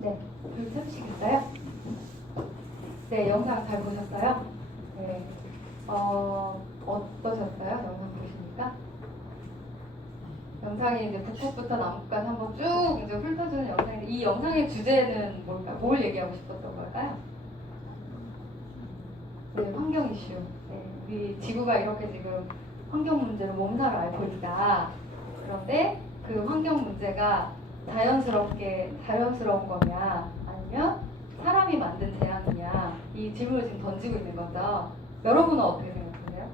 네, 불 켜주시겠어요? 네, 영상 잘 보셨어요? 네, 어떠셨어요? 영상 보시니까? 영상이 이제 북극부터 남극까지 한번 쭉 이제 훑어주는 영상인데, 이 영상의 주제는 뭘까요? 뭘 얘기하고 싶었던 걸까요? 네, 환경 이슈. 네, 우리 지구가 이렇게 지금 환경 문제로 몸살을 앓고 있다. 그런데 그 환경 문제가 자연스러운 거냐, 아니면 사람이 만든 재앙이냐, 이 질문을 지금 던지고 있는 거죠. 여러분은 어떻게 생각하세요?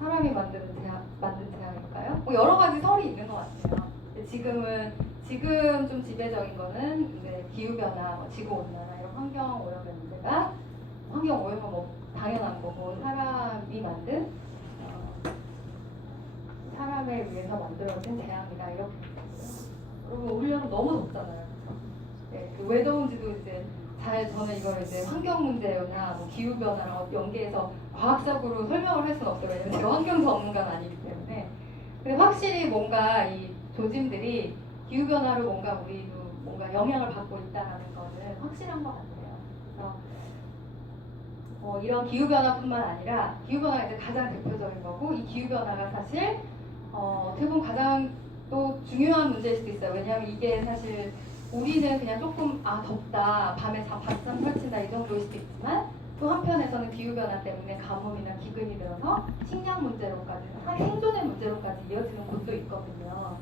사람이 만든 재앙일까요? 뭐 여러 가지 설이 있는 것 같아요. 지금 좀 지배적인 거는 이제 기후변화, 지구온난화 이런 환경 오염의 문제가, 환경 오염은 뭐 당연한 거고, 사람이 만든 사람에 의해서 만들어진 재앙이다 이렇게. 그리고 우리는 너무 덥잖아요. 네, 왜 더운지도 이제 저는 이걸 이제 환경 문제나 뭐 기후 변화랑 연계해서 과학적으로 설명을 할 수는 없어요. 왜냐면 제가 환경 전문가는 아니기 때문에. 근데 확실히 뭔가 이 조짐들이 기후 변화로 뭔가 우리도 뭔가 영향을 받고 있다는 거는 확실한 것 같아요. 그래서 이런 기후 변화뿐만 아니라, 기후 변화가 이제 가장 대표적인 거고, 이 기후 변화가 사실 어떻게 보면 가장 또 중요한 문제일 수도 있어요. 왜냐하면 이게 사실 우리는 그냥 조금 덥다, 밤에 밤잠 설친다 이 정도일 수도 있지만, 또 한편에서는 기후변화 때문에 가뭄이나 기근이 들어서 식량 문제로까지, 생존의 문제로까지 이어지는 곳도 있거든요.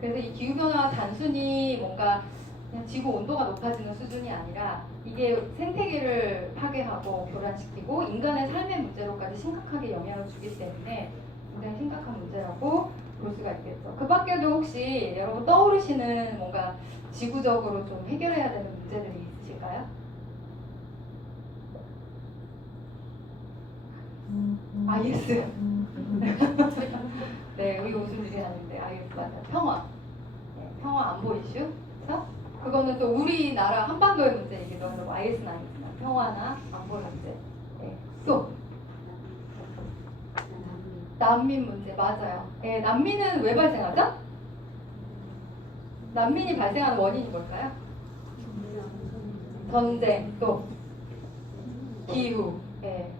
그래서 이 기후변화가 단순히 뭔가 그냥 지구 온도가 높아지는 수준이 아니라, 이게 생태계를 파괴하고 교란시키고 인간의 삶의 문제로까지 심각하게 영향을 주기 때문에 굉장히 심각한 문제라고 볼 수가 있겠죠. 그 밖에도 혹시 여러분 떠오르시는 뭔가 지구적으로 좀 해결해야 되는 문제들이 있으실까요? IS. 네, 여기 무슨 일이 아닌데 IS 맞아요. 평화. 네, 평화 안보 이슈. 그렇죠? 그거는 또 우리나라 한반도의 문제이기도 하고, IS는 아니지만 평화나 안보 문제. 네. 또 난민 문제. 맞아요. 네, 난민은 왜 발생하죠? 난민이 발생하는 원인이 뭘까요? 전쟁, 또 기후. 네.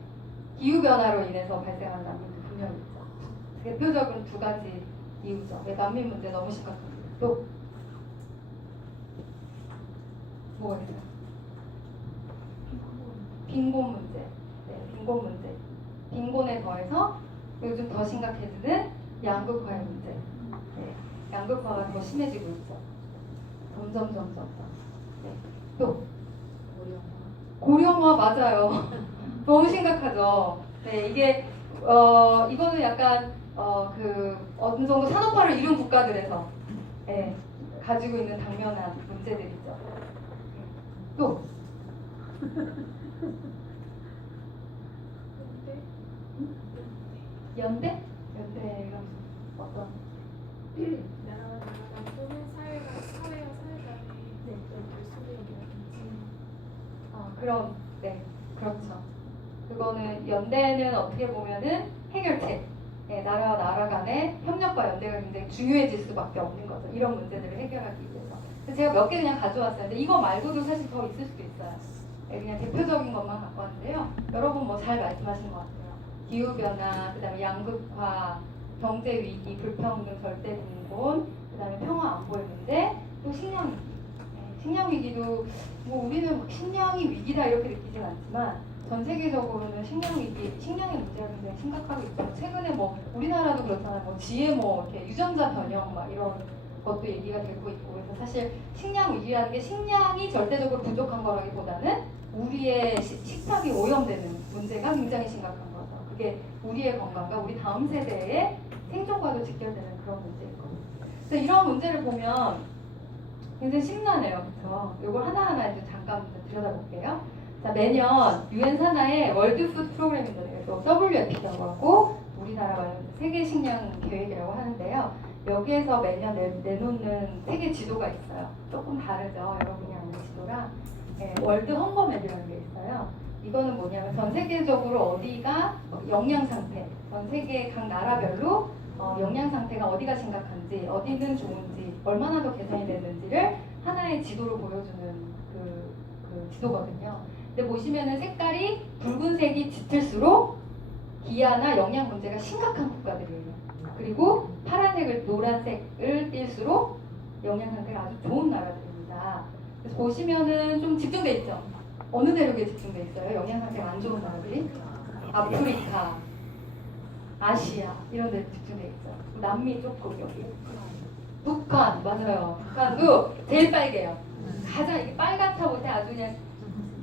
기후변화로 인해서 발생하는 난민도 분명히 있죠. 대표적인 두 가지 이유죠. 네, 난민 문제 너무 심각합니다. 또 뭐가 있어요? 빈곤 문제. 네, 빈곤 문제. 빈곤에 더해서 요즘 더 심각해지는 양극화의 문제. 네, 양극화가 더 심해지고 있죠. 점점. 네. 또 고령화 맞아요. 너무 심각하죠. 네, 이게 이거는 약간 어느 정도 산업화를 이룬 국가들에서 가지고 있는 당면한 문제들이죠. 또 연대? 연대가 어떤? 나라와 나라 또는 사회와 사회 간의 결속이라든지. 그럼 네, 그렇죠. 그거는 연대는 어떻게 보면은 해결책. 네, 나라와 나라 간의 협력과 연대가 굉장히 중요해질 수밖에 없는 거죠. 이런 문제들을 해결하기 위해서. 그래서 제가 몇 개 그냥 가져왔어요. 근데 이거 말고도 사실 더 있을 수도 있어요. 네, 그냥 대표적인 것만 갖고 왔는데요. 여러분 뭐 잘 말씀하신 것 같아요. 기후변화, 그 다음에 양극화, 경제위기, 불평등, 절대빈곤, 그 다음에 평화 안보의 문제, 또 식량위기. 네, 식량위기도 뭐 우리는 식량이 위기다 이렇게 느끼진 않지만, 전 세계적으로는 식량의 문제가 굉장히 심각하고 있죠. 최근에 뭐 우리나라도 그렇잖아요. 뭐 GMO, 이렇게 유전자 변형 막 이런 것도 얘기가 되고 있고, 그래서 사실 식량 위기라는 게 식량이 절대적으로 부족한 거라기보다는 우리의 식탁이 오염되는 문제가 굉장히 심각한 거죠. 그게 우리의 건강과 우리 다음 세대의 생존과도 직결되는 그런 문제거든요. 그래서 이런 문제를 보면 굉장히 심란해요. 그렇죠? 이걸 하나하나 이제 잠깐 들여다볼게요. 자, 매년 유엔 산하의 월드 푸드 프로그램인데, 또 WFP라고 하고 우리나라 말로 세계 식량 계획이라고 하는데요. 여기에서 매년 내놓는 세계 지도가 있어요. 조금 다르죠. 여러분이 아는 지도랑. 네, 월드 헝거 맵이라는 게 있어요. 이거는 뭐냐면 전 세계적으로 어디가 영양 상태, 전 세계 각 나라별로 영양 상태가 어디가 심각한지, 어디는 좋은지, 얼마나 더 개선이 됐는지를 하나의 지도를 보여주는 그 지도거든요. 근데 보시면은 색깔이 붉은색이 짙을수록 기아나 영양 문제가 심각한 국가들이에요. 그리고 파란색을 노란색을 띨수록 영양 상태가 아주 좋은 나라들입니다. 그래서 보시면은 좀 집중돼 있죠. 어느 대륙에 집중돼 있어요? 영양 상태가 안 좋은 나라들이? 아프리카, 아시아 이런 데 집중돼 있죠. 남미 조금 여기. 북한 맞아요. 북한도 제일 빨개요. 가장 이게 빨갛다 못해 아주 그냥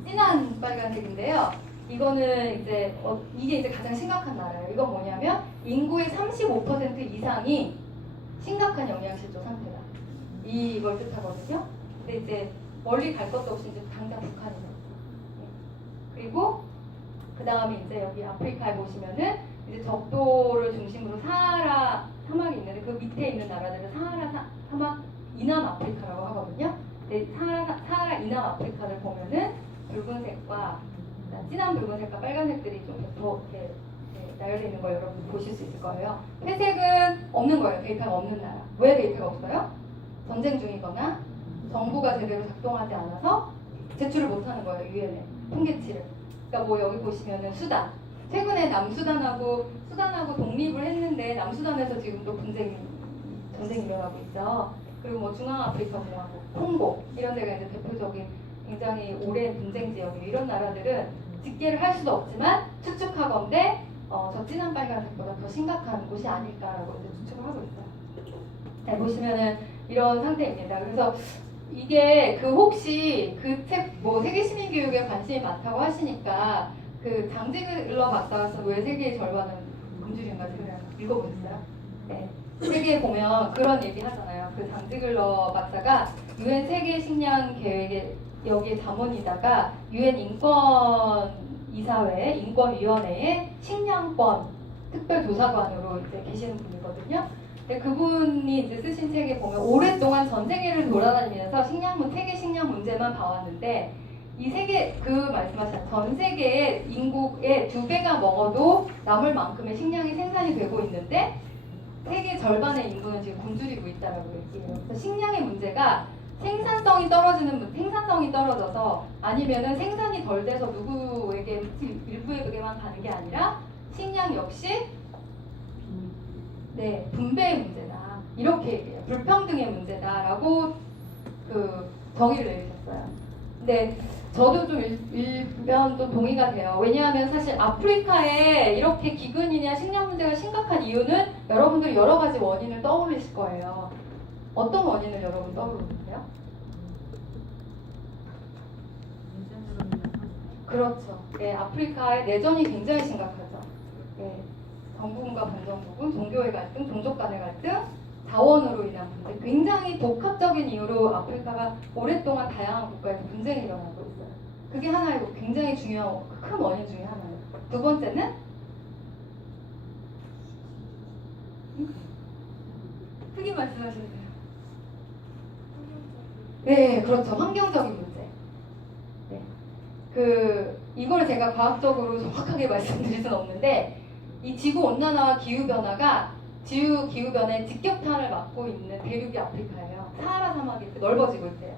진한 빨간색인데요. 이거는 이제 이게 이제 가장 심각한 나라예요. 이건 뭐냐면 인구의 35% 이상이 심각한 영양실조 상태다. 이걸 뜻하거든요. 근데 이제 멀리 갈 것도 없이 이제 당장 북한이죠. 그리고 그 다음에 이제 여기 아프리카에 보시면은 이제 적도를 중심으로 사하라 사막이 있는데 그 밑에 있는 나라들은 사하라 사막 이남 아프리카라고 하거든요. 근데 사하라 이남 아프리카를 보면은 붉은색과 진한 붉은색과 빨간색들이 좀 이렇게 나열되어 있는 걸 여러분 보실 수 있을 거예요. 회색은 없는 거예요. 데이터가 없는 나라. 왜 데이터가 없어요? 전쟁 중이거나 정부가 제대로 작동하지 않아서 제출을 못하는 거예요. 유엔에 통계치를. 그러니까 뭐 여기 보시면은 수단. 최근에 남수단하고 수단하고 독립을 했는데 남수단에서 지금 또 전쟁이 일어나고 있죠. 그리고 뭐 중앙아프리카 공화국, 콩고 이런 데가 이제 대표적인 굉장히 오랜 분쟁 지역이에요. 이런 나라들은 집계를 할 수도 없지만 추측하건대 저 진한 빨간색보다 더 심각한 곳이 아닐까라고 이제 추측을 하고 있어요. 네, 보시면은 이런 상태입니다. 그래서 이게 혹시 그 책 뭐 세계 시민 교육에 관심이 많다고 하시니까 그 장지글러 박사가 쓴 왜 세계의 절반은 금주리인가 그냥 읽어보셨어요? 네. 세계에 보면 그런 얘기 하잖아요. 그 장지글러 박사가 유엔 세계 식량 계획에 여기에 자문이다가 유엔 인권 이사회 인권위원회의 식량권 특별조사관으로 이제 계시는 분이거든요. 근데 그분이 이제 쓰신 책에 보면 오랫동안 전 세계를 돌아다니면서 세계 식량 문제만 봐왔는데 이 세계 말씀하신 전 세계의 인구의 2배가 먹어도 남을 만큼의 식량이 생산이 되고 있는데 세계 절반의 인구는 지금 굶주리고 있다라고 얘기해요. 그래서 식량의 문제가 생산성이 떨어져서 아니면은 생산이 덜 돼서 누구에게 일부에게만 가는 게 아니라 식량 역시 분배의 문제다 이렇게 얘기해요. 불평등의 문제다라고 정의를 내리셨어요. 근데 저도 좀 일면 또 동의가 돼요. 왜냐하면 사실 아프리카에 이렇게 기근이나 식량 문제가 심각한 이유는 여러분들이 여러 가지 원인을 떠올리실 거예요. 어떤 원인을 여러분 떠오르세요? 그렇죠. 네, 아프리카의 내전이 굉장히 심각하죠. 네, 정부군과 반정부군, 종교의 갈등, 종족 간의 갈등, 자원으로 인한 문제, 굉장히 복합적인 이유로 아프리카가 오랫동안 다양한 국가에서 분쟁이 일어나고 있어요. 그게 하나이고 굉장히 중요한 큰 원인 중에 하나예요. 두 번째는 크게 말씀하시면 돼요. 네, 그렇죠. 환경적인 문제. 네. 이걸 제가 과학적으로 정확하게 말씀드릴 수는 없는데, 이 지구 온난화와 기후변화가 기후변화의 직격탄을 맞고 있는 대륙이 아프리카예요. 사하라 사막이 이렇게 넓어지고 있대요.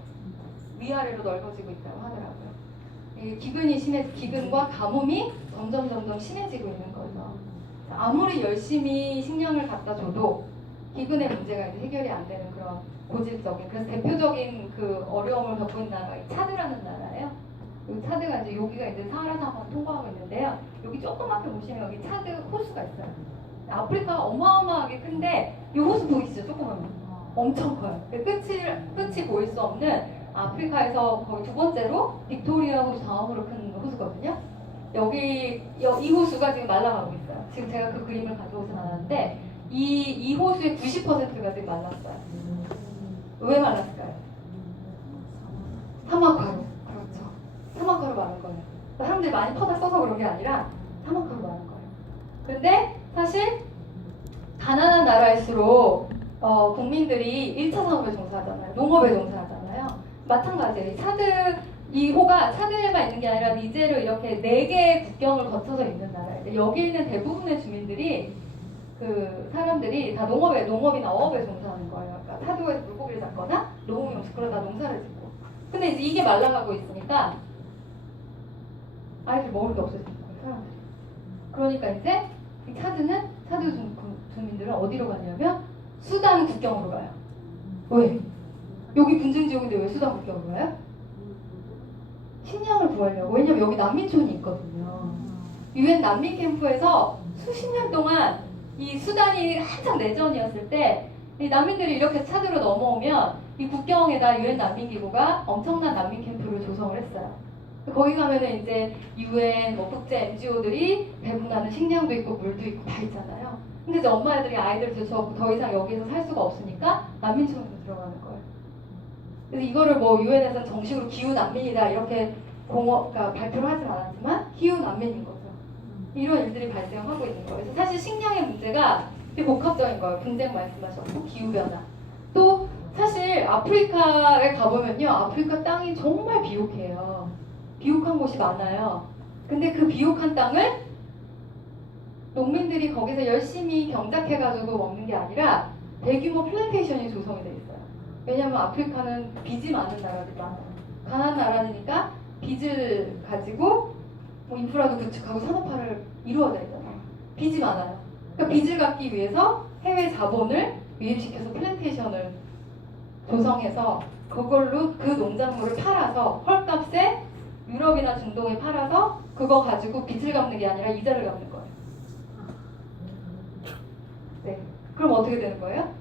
위아래로 넓어지고 있다고 하더라고요. 기근과 가뭄이 점점 심해지고 있는 거죠. 아무리 열심히 식량을 갖다 줘도 기근의 문제가 이제 해결이 안 되는 그런 고질적인, 그래서 대표적인 어려움을 겪고 있는 나라가 차드라는 나라예요. 이 차드가 이제 여기가 이제 사하라 사막을 통과하고 있는데요. 여기 조그맣게 보시면 여기 차드 호수가 있어요. 아프리카가 어마어마하게 큰데 이 호수 보이시죠? 조그맣게 엄청 커요. 끝이 보일 수 없는 아프리카에서 거의 두 번째로 빅토리아 호수 다음으로 큰 호수거든요. 이 호수가 지금 말라가고 있어요. 지금 제가 그 그림을 가져오진 않았는데 이 호수의 90%가 지금 말랐어요. 왜 말랐을까요? 사막화로. 그렇죠. 사막화로 마른 거예요. 사람들이 많이 퍼다 써서 그런 게 아니라 사막화로 마른 거예요. 그런데 사실 가난한 나라일수록 국민들이 1차 산업에 종사하잖아요. 농업에 종사하잖아요. 마찬가지예요. 이 호가 차드에만 있는 게 아니라 니제르 이렇게 4개의 국경을 거쳐서 있는 나라예요. 여기 있는 대부분의 주민들이 그 사람들이 다 농업이나 어업에 종사하는 거예요. 그러니까 파도에서 물고기를 잡거나 농업용 그러다 농사를 짓고. 근데 이제 이게 말라가고 있으니까 아이들 먹을 게 없어지는 거예요, 사람들이. 그러니까 이제 이 차드 주민들은 어디로 가냐면 수단 국경으로 가요. 왜? 여기 분쟁 지역인데 왜 수단 국경으로 가요? 식량을 구하려고. 왜냐면 여기 난민촌이 있거든요. 유엔 난민 캠프에서 수십 년 동안 이 수단이 한창 내전이었을 때 이 난민들이 이렇게 차드로 넘어오면 이 국경에다 유엔 난민기구가 엄청난 난민 캠프를 조성을 했어요. 거기 가면은 이제 유엔 뭐 국제 NGO들이 배분하는 식량도 있고 물도 있고 다 있잖아요. 근데 이제 엄마들이 아이들 더 이상 여기서 살 수가 없으니까 난민촌으로 들어가는 거예요. 그래서 이거를 뭐 유엔에서는 정식으로 기후 난민이다 이렇게 그러니까 발표를 하진 않았지만 기후 난민인 거죠. 이런 일들이 발생하고 있는 거예요. 그래서 사실 식량의 문제가 되게 복합적인 거예요. 분쟁 말씀하셨고 기후변화. 또 사실 아프리카에 가보면요. 아프리카 땅이 정말 비옥해요. 비옥한 곳이 많아요. 근데 그 비옥한 땅을 농민들이 거기서 열심히 경작해가지고 먹는 게 아니라 대규모 플랜테이션이 조성이 돼 있어요. 왜냐하면 아프리카는 빚이 많은 나라들이 많아요. 가난한 나라니까 빚을 가지고 뭐 인프라도 구축하고 산업화를 이루어야 되잖아요. 빚이 많아요. 그러니까 빚을 갚기 위해서 해외 자본을 유입시켜서 플랜테이션을 조성해서 그걸로 그 농작물을 팔아서 헐값에 유럽이나 중동에 팔아서 그거 가지고 빚을 갚는 게 아니라 이자를 갚는 거예요. 네. 그럼 어떻게 되는 거예요?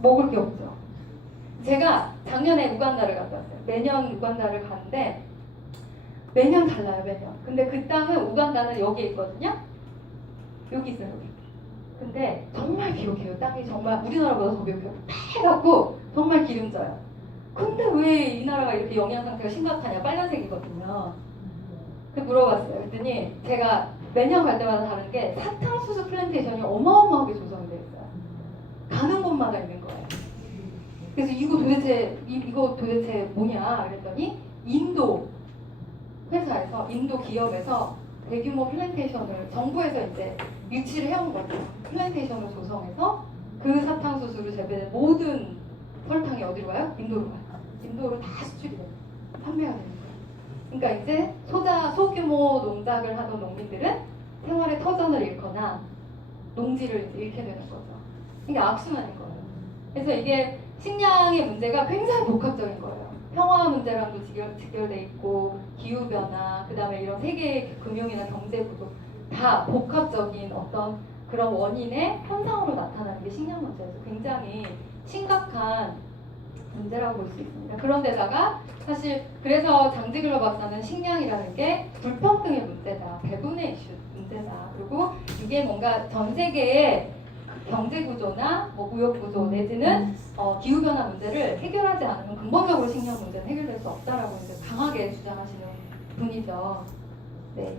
먹을 게 없죠. 제가 작년에 우간다를 갔다 왔어요. 매년 우간다를 가는데 매년 달라요, 매년. 근데 그 땅은 우간다는 여기에 있거든요. 여기 있어요, 여기. 근데 정말 비옥해요. 땅이 정말 우리나라보다 더 비옥해요. 해갖고 정말 기름져요. 근데 왜 이 나라가 이렇게 영양 상태가 심각하냐? 빨간색이거든요. 그 물어봤어요. 그랬더니 제가 매년 갈 때마다 다른 게 사탕수수 플랜테이션이 어마어마하게 조성이 되어 있어요. 가는 곳마다 있는 거예요. 그래서 이거 도대체 뭐냐? 그랬더니 인도 회사에서 인도 기업에서 대규모 플랜테이션을 정부에서 이제 유치를 해온 거죠. 플랜테이션을 조성해서 그 사탕수수를 재배된 모든 설탕이 어디로 가요? 인도로 가요. 인도로 다 수출이 돼요. 판매가 되는 거예요. 그러니까 이제 소규모 농작을 하던 농민들은 생활의 터전을 잃거나 농지를 이제 잃게 되는 거죠. 이게 악순환인 거예요. 그래서 이게 식량의 문제가 굉장히 복합적인 거예요. 평화 문제랑도 직결돼 있고 기후변화, 그 다음에 이런 세계의 금융이나 경제 구조 다 복합적인 어떤 그런 원인의 현상으로 나타나는 게 식량 문제에서 굉장히 심각한 문제라고 볼 수 있습니다. 그런데다가 사실 그래서 장지글러 박사는 식량이라는 게 불평등의 문제다, 배분의 이슈 문제다. 그리고 이게 뭔가 전 세계의 경제 구조나 뭐 무역 구조 내지는 기후변화 문제를 해결하지 않으면 근본적으로 식량 문제는 해결될 수 없다라고 이제 강하게 주장하시는 분이죠. 네.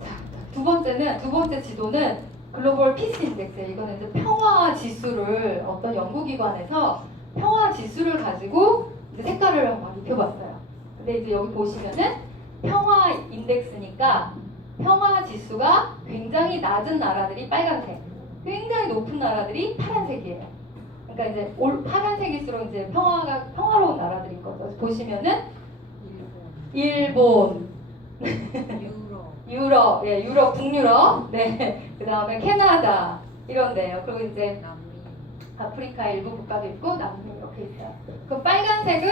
자, 두 번째 지도는 글로벌 피스 인덱스예요. 이거는 이제 평화 지수를 어떤 연구기관에서 평화 지수를 가지고 이제 색깔을 막 입혀봤어요. 근데 이제 여기 보시면은 평화 인덱스니까 평화 지수가 굉장히 낮은 나라들이 빨간색, 굉장히 높은 나라들이 파란색이에요. 그러니까 이제 파란색일수록 이제 평화로운 나라들인 거죠. 보시면은 일본, 유럽, 예, 유럽, 북유럽, 네, 그 다음에 캐나다 이런데요. 그리고 이제 아프리카 일부 국가도 있고 남미 이렇게 있어요. 그 빨간색은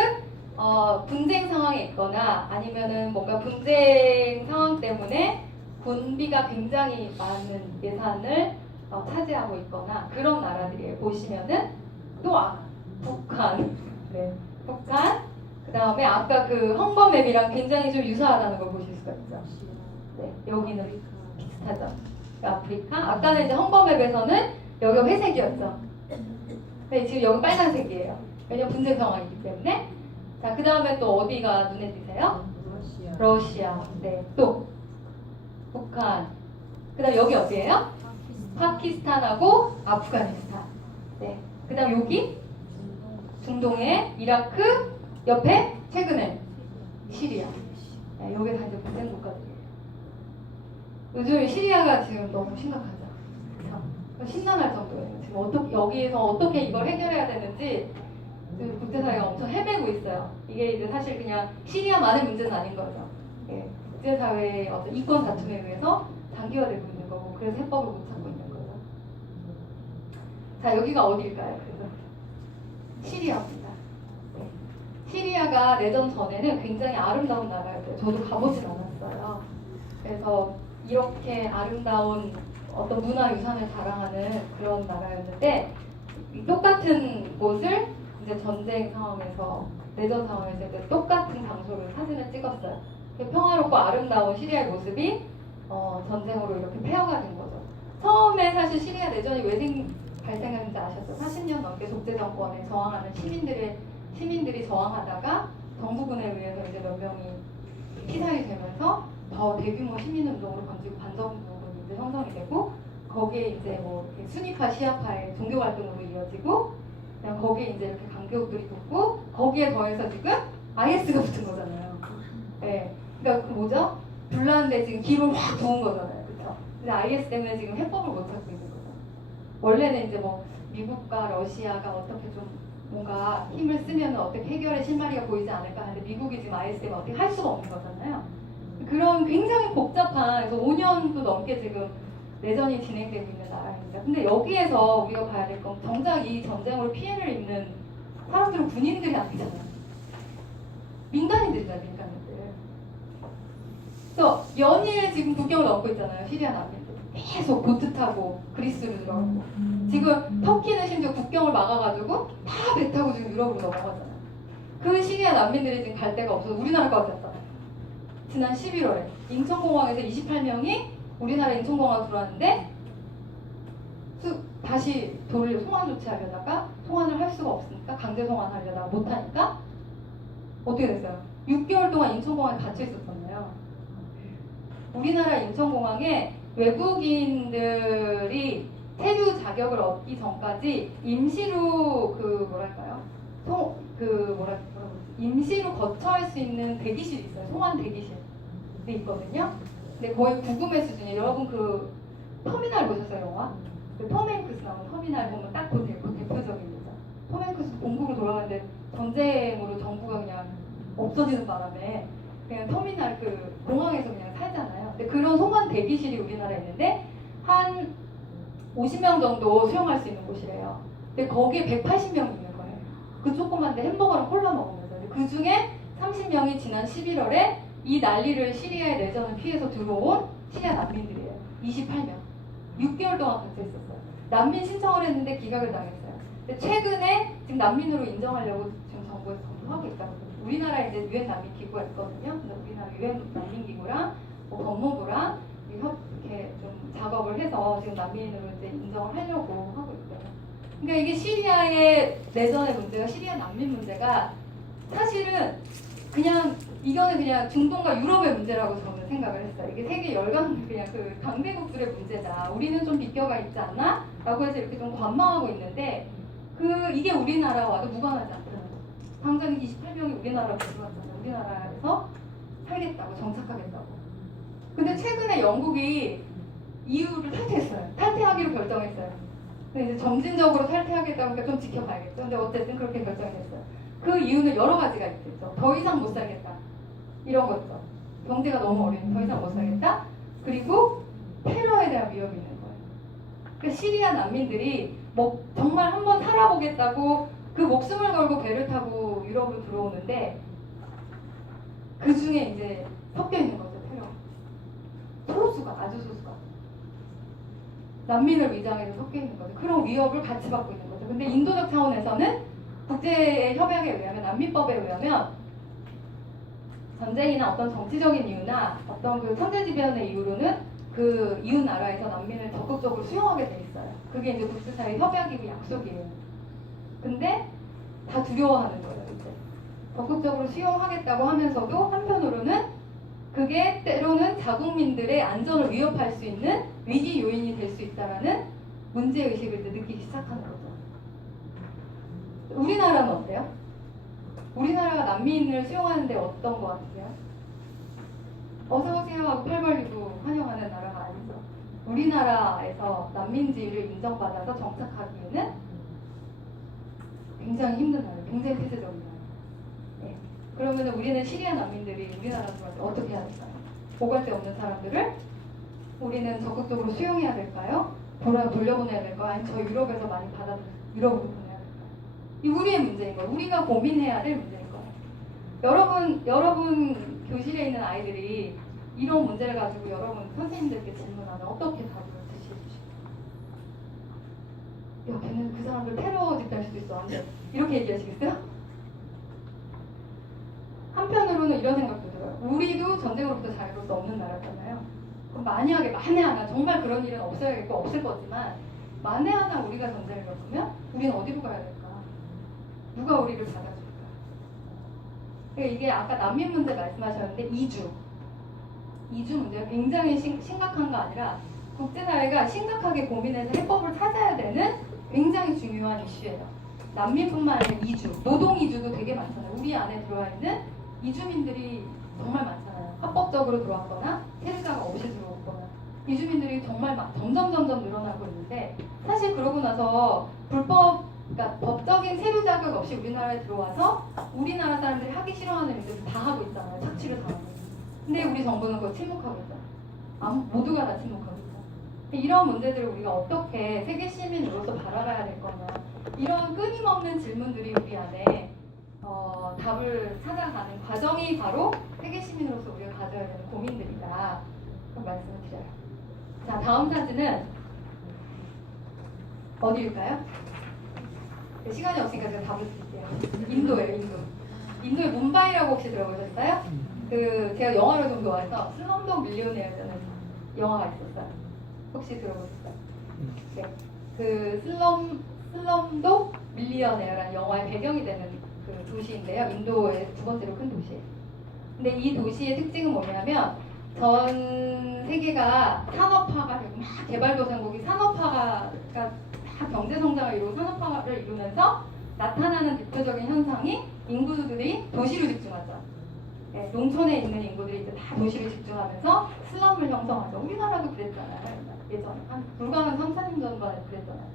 분쟁 상황에 있거나 아니면은 뭔가 분쟁 상황 때문에 군비가 굉장히 많은 예산을 차지하고 있거나 그런 나라들이에요. 보시면은 또 북한, 네, 북한. 그 다음에 아까 그 헝거맵이랑 굉장히 좀 유사하다는 걸 보실 수가 있죠. 네, 여기는 비슷하죠. 아프리카. 아까는 이제 헝거맵에서는 여기가 회색이었죠. 네, 지금 여기 빨간색이에요. 왜냐면 분쟁 상황이기 때문에. 자, 그 다음에 또 어디가 눈에 띄세요? 러시아. 네, 또 북한. 그 다음 여기 어디예요? 파키스탄하고 아프가니스탄. 네. 그 다음 여기 중동의 이라크 옆에 최근에 시리아. 네, 여기 다 이제 분쟁 국가들이에요. 요즘 시리아가 지금 너무 심각하죠. 그쵸? 심란할 정도예요. 지금 여기에서 어떻게 이걸 해결해야 되는지 지금 국제사회가 엄청 헤매고 있어요. 이게 이제 사실 그냥 시리아만의 문제는 아닌 거죠. 예, 국제사회의 어떤 이권 다툼에 의해서 장기화되고 있는 거고, 그래서 해법을 못 찾고 있는 거죠. 자, 여기가 어디일까요? 그래서 시리아입니다. 네. 시리아가 내전 전에는 굉장히 아름다운 나라였어요. 저도 가보진 않았어요. 그래서 이렇게 아름다운 어떤 문화유산을 자랑하는 그런 나라였는데, 똑같은 곳을 이제 전쟁 상황에서, 내전 상황에서 이제 똑같은 장소를 사진을 찍었어요. 평화롭고 아름다운 시리아의 모습이 전쟁으로 이렇게 폐허가 된 거죠. 처음에 사실 시리아 내전이 왜 발생했는지 아셨죠? 40년 넘게 독재 정권에 저항하는 시민들이 저항하다가 정부군에 의해서 이제 몇 명이 피살이 되면서 더 대규모 시민운동으로 번지고 반정부군이 이제 형성이 되고, 거기에 이제 뭐 이렇게 수니파 시아파의 종교 활동으로 이어지고, 그냥 거기에 이제 이렇게 강대국들이 붙고, 거기에 더해서 지금 IS가 붙은 거잖아요. 네. 그러니까 그 뭐죠? 불나는데 지금 기름을 확 부은 거잖아요. 그렇죠? 근데 IS 때문에 지금 해법을 못 찾고 있는 거죠. 원래는 이제 뭐 미국과 러시아가 어떻게 좀 뭔가 힘을 쓰면 어떻게 해결의 실마리가 보이지 않을까 하는데, 미국이 지금 IS 때문에 어떻게 할 수가 없는 거잖아요. 그런 굉장히 복잡한, 그래서 5년도 넘게 지금 내전이 진행되고 있는 나라입니다. 근데 여기에서 우리가 봐야 될 건, 정작 이 전쟁으로 피해를 입는 사람들은 군인들이 아니잖아요. 민간인들이잖아요, 민간인들. 그래서 연일 지금 국경을 넘고 있잖아요, 시리아 난민들. 계속 보트 타고 그리스로 들어가고. 지금 터키는 심지어 국경을 막아가지고 다 배 타고 지금 유럽으로 넘어가잖아요. 그 시리아 난민들이 지금 갈 데가 없어서 우리나라까지 왔잖아요. 지난 11월에 인천공항에서 28명이 우리나라 인천공항 들어왔는데, 다시 송환 조치하려다가 송환을 할 수가 없으니까, 강제 송환하려다가 못하니까 어떻게 됐어요? 6개월 동안 인천공항에 갇혀 있었잖아요. 우리나라 인천공항에 외국인들이 체류 자격을 얻기 전까지 임시로 임시로 거처할 수 있는 대기실이 있어요. 송환 대기실이 있거든요. 근데 거의 구금의 수준이에요. 여러분 그 터미널 보셨어요, 영화? 그 톰 행크스 나오는 터미널 보면 딱 그 대표적인 거죠. 톰 행크스 본국으로 돌아가는데 전쟁으로 정부가 그냥 없어지는 바람에 그냥 터미널 그 공항에서 그냥 살잖아요. 근데 그런 송환 대기실이 우리나라에 있는데 한 50명 정도 수용할 수 있는 곳이래요. 근데 거기에 180명이 있는 거예요. 그 조그만데 햄버거랑 콜라 먹으면서. 그 중에 30명이 지난 11월에 이 난리를, 시리아의 내전을 피해서 들어온 시리아 난민들이에요. 28명. 6개월 동안 갇혀 있었어요. 난민 신청을 했는데 기각을 당했어요. 근데 최근에 지금 난민으로 인정하려고 지금 정부에서 검토하고 있다고. 우리나라에 이제 유엔 난민 기구가 있거든요. 근데 우리나라 유엔 난민 기구랑 뭐 법무부랑 이렇게 좀 작업을 해서 지금 난민으로 이제 인정을 하려고 하고 있어요. 그러니까 이게 시리아의 내전의 문제가, 시리아 난민 문제가 사실은 이거는 그냥 중동과 유럽의 문제라고 저는 생각을 했어요. 이게 세계 열강, 그냥 그 강대국들의 문제다. 우리는 좀 비껴가 있지 않나? 라고 해서 이렇게 좀 관망하고 있는데, 이게 우리나라와도 무관하지 않잖아요. 당장 28명이 우리나라로 들어왔잖아요. 우리나라에서 살겠다고, 정착하겠다고. 근데 최근에 영국이 EU를 탈퇴했어요. 탈퇴하기로 결정했어요. 근데 이제 점진적으로 탈퇴하겠다고 하니까 좀 지켜봐야겠죠. 근데 어쨌든 그렇게 결정이 됐어요. 그 이유는 여러 가지가 있겠죠. 더 이상 못 살겠다. 이런 거죠. 경제가 너무 어려우니 더 이상 못 살겠다. 그리고 테러에 대한 위협이 있는 거예요. 그러니까 시리아 난민들이 뭐 정말 한번 살아보겠다고 그 목숨을 걸고 배를 타고 유럽으로 들어오는데, 그 중에 이제 섞여 있는 거죠, 테러. 소수가, 아주 소수가. 난민을 위장해서 섞여 있는 거죠. 그런 위협을 같이 받고 있는 거죠. 근데 인도적 차원에서는 국제 협약에 의하면, 난민법에 의하면 전쟁이나 어떤 정치적인 이유나 어떤 그 천재지변의 이유로는 그 이웃 나라에서 난민을 적극적으로 수용하게 돼 있어요. 그게 이제 국제사회 협약이고 약속이에요. 근데 다 두려워하는 거예요, 이제. 적극적으로 수용하겠다고 하면서도 한편으로는 그게 때로는 자국민들의 안전을 위협할 수 있는 위기 요인이 될 수 있다라는 문제의식을 이제 느끼기 시작하는 거죠. 우리나라는 어때요? 우리나라가 난민을 수용하는데 어떤 거 같으세요? 어서 오세요 하고 팔 벌리고 환영하는 나라가 아니죠. 우리나라에서 난민지위를 인정받아서 정착하기에는 굉장히 힘든 나라예요. 굉장히 폐쇄적인 나라예요. 네. 그러면 우리는 시리아 난민들이 우리나라로 들어갈 때 어떻게 해야 될까요? 오갈 데 없는 사람들을 우리는 적극적으로 수용해야 될까요? 돌려보내야 될까요? 아니면 저 유럽에서 많이 유럽으로 보내야 될까요? 이 우리의 문제인 거예요. 우리가 고민해야 될 문제인 거예요. 여러분 교실에 있는 아이들이 이런 문제를 가지고 여러분 선생님들께 질문하면 어떻게 답을 제시해 주실까요? 야, 걔는 그 사람들 테러 집단일 수도 있어. 안 돼. 이렇게 얘기하시겠어요? 한편으로는 이런 생각도 들어요. 우리도 전쟁으로부터 자유로울 수 없는 나라잖아요. 그럼 만에 하나 정말 그런 일은 없어야겠고 없을 거지만 만에 하나 우리가 전쟁을 겪으면 우리는 어디로 가야 될까? 누가 우리를 받아줄까? 그러니까 이게 아까 난민 문제 말씀하셨는데 이주 문제가 굉장히 심각한 거 아니라 국제사회가 심각하게 고민해서 해법을 찾아야 되는 굉장히 중요한 이슈예요. 난민뿐만 아니라 이주, 노동 이주도 되게 많잖아요. 우리 안에 들어와 있는 이주민들이 정말 많잖아요. 합법적으로 들어왔거나 세무자가 없이 들어왔거나 이주민들이 정말 점점 늘어나고 있는데 사실 그러고 나서 그러니까 법적인 세무 자격 없이 우리나라에 들어와서 우리나라 사람들이 하기 싫어하는 일들을 다 하고 있잖아요. 착취를 당하고. 근데 우리 정부는 그거 침묵하고 있잖아요. 모두가 다 침묵하고 있잖아요. 이런 문제들을 우리가 어떻게 세계 시민으로서 바라봐야 될 거냐. 이런 끊임없는 질문들이 우리 안에 답을 찾아가는 과정이 바로 세계 시민으로서 우리가 가져야 되는 고민들이다. 그런 말씀을 드려요. 자, 다음 사진은 어디일까요? 시간이 없으니까 제가 답을 드릴게요. 인도예요, 인도의 뭄바이라고 혹시 들어보셨어요? 제가 영화를 좀 좋아해서 슬럼독 밀리오네어라는 영화가 있었어요. 혹시 들어보셨어요? 네. 슬럼독 밀리오네어라는 영화의 배경이 되는 그 도시인데요. 인도의 두 번째로 큰 도시예요. 근데 이 도시의 특징은 뭐냐면 전 세계가 산업화가 되고 막 개발도상국이 산업화가 다 경제 성장을 이루고 산업화를 이루면서 나타나는 대표적인 현상이 인구들이 도시로 집중하죠. 네, 농촌에 있는 인구들이 이제 다 도시로 집중하면서 슬럼을 형성하죠. 우리나라도 그랬잖아요. 예전에 불과 한 3, 4년 전만 그랬잖아요.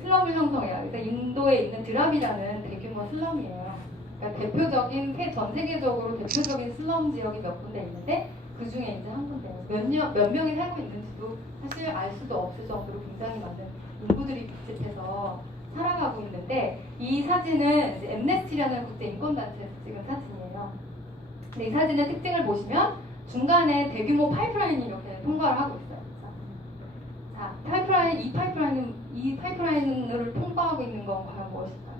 슬럼을 형성해요. 그래서 인도에 있는 드랍이라는 대규모 슬럼이에요. 그러니까 전 세계적으로 대표적인 슬럼 지역이 몇 군데 있는데 그 중에 이제 한 군데예요. 몇 명이 살고 있는지도 사실 알 수도 없을 정도로 굉장히 많은 인구들이 밀집해서 살아가고 있는데 이 사진은 이제 엠네스티라는 국제 인권단체에서 찍은 사진이에요. 근데 이 사진의 특징을 보시면 중간에 대규모 파이프라인이 이렇게 통과를 하고 있어요. 자, 이 파이프라인을 통과하고 있는 건 과연 무엇일까요?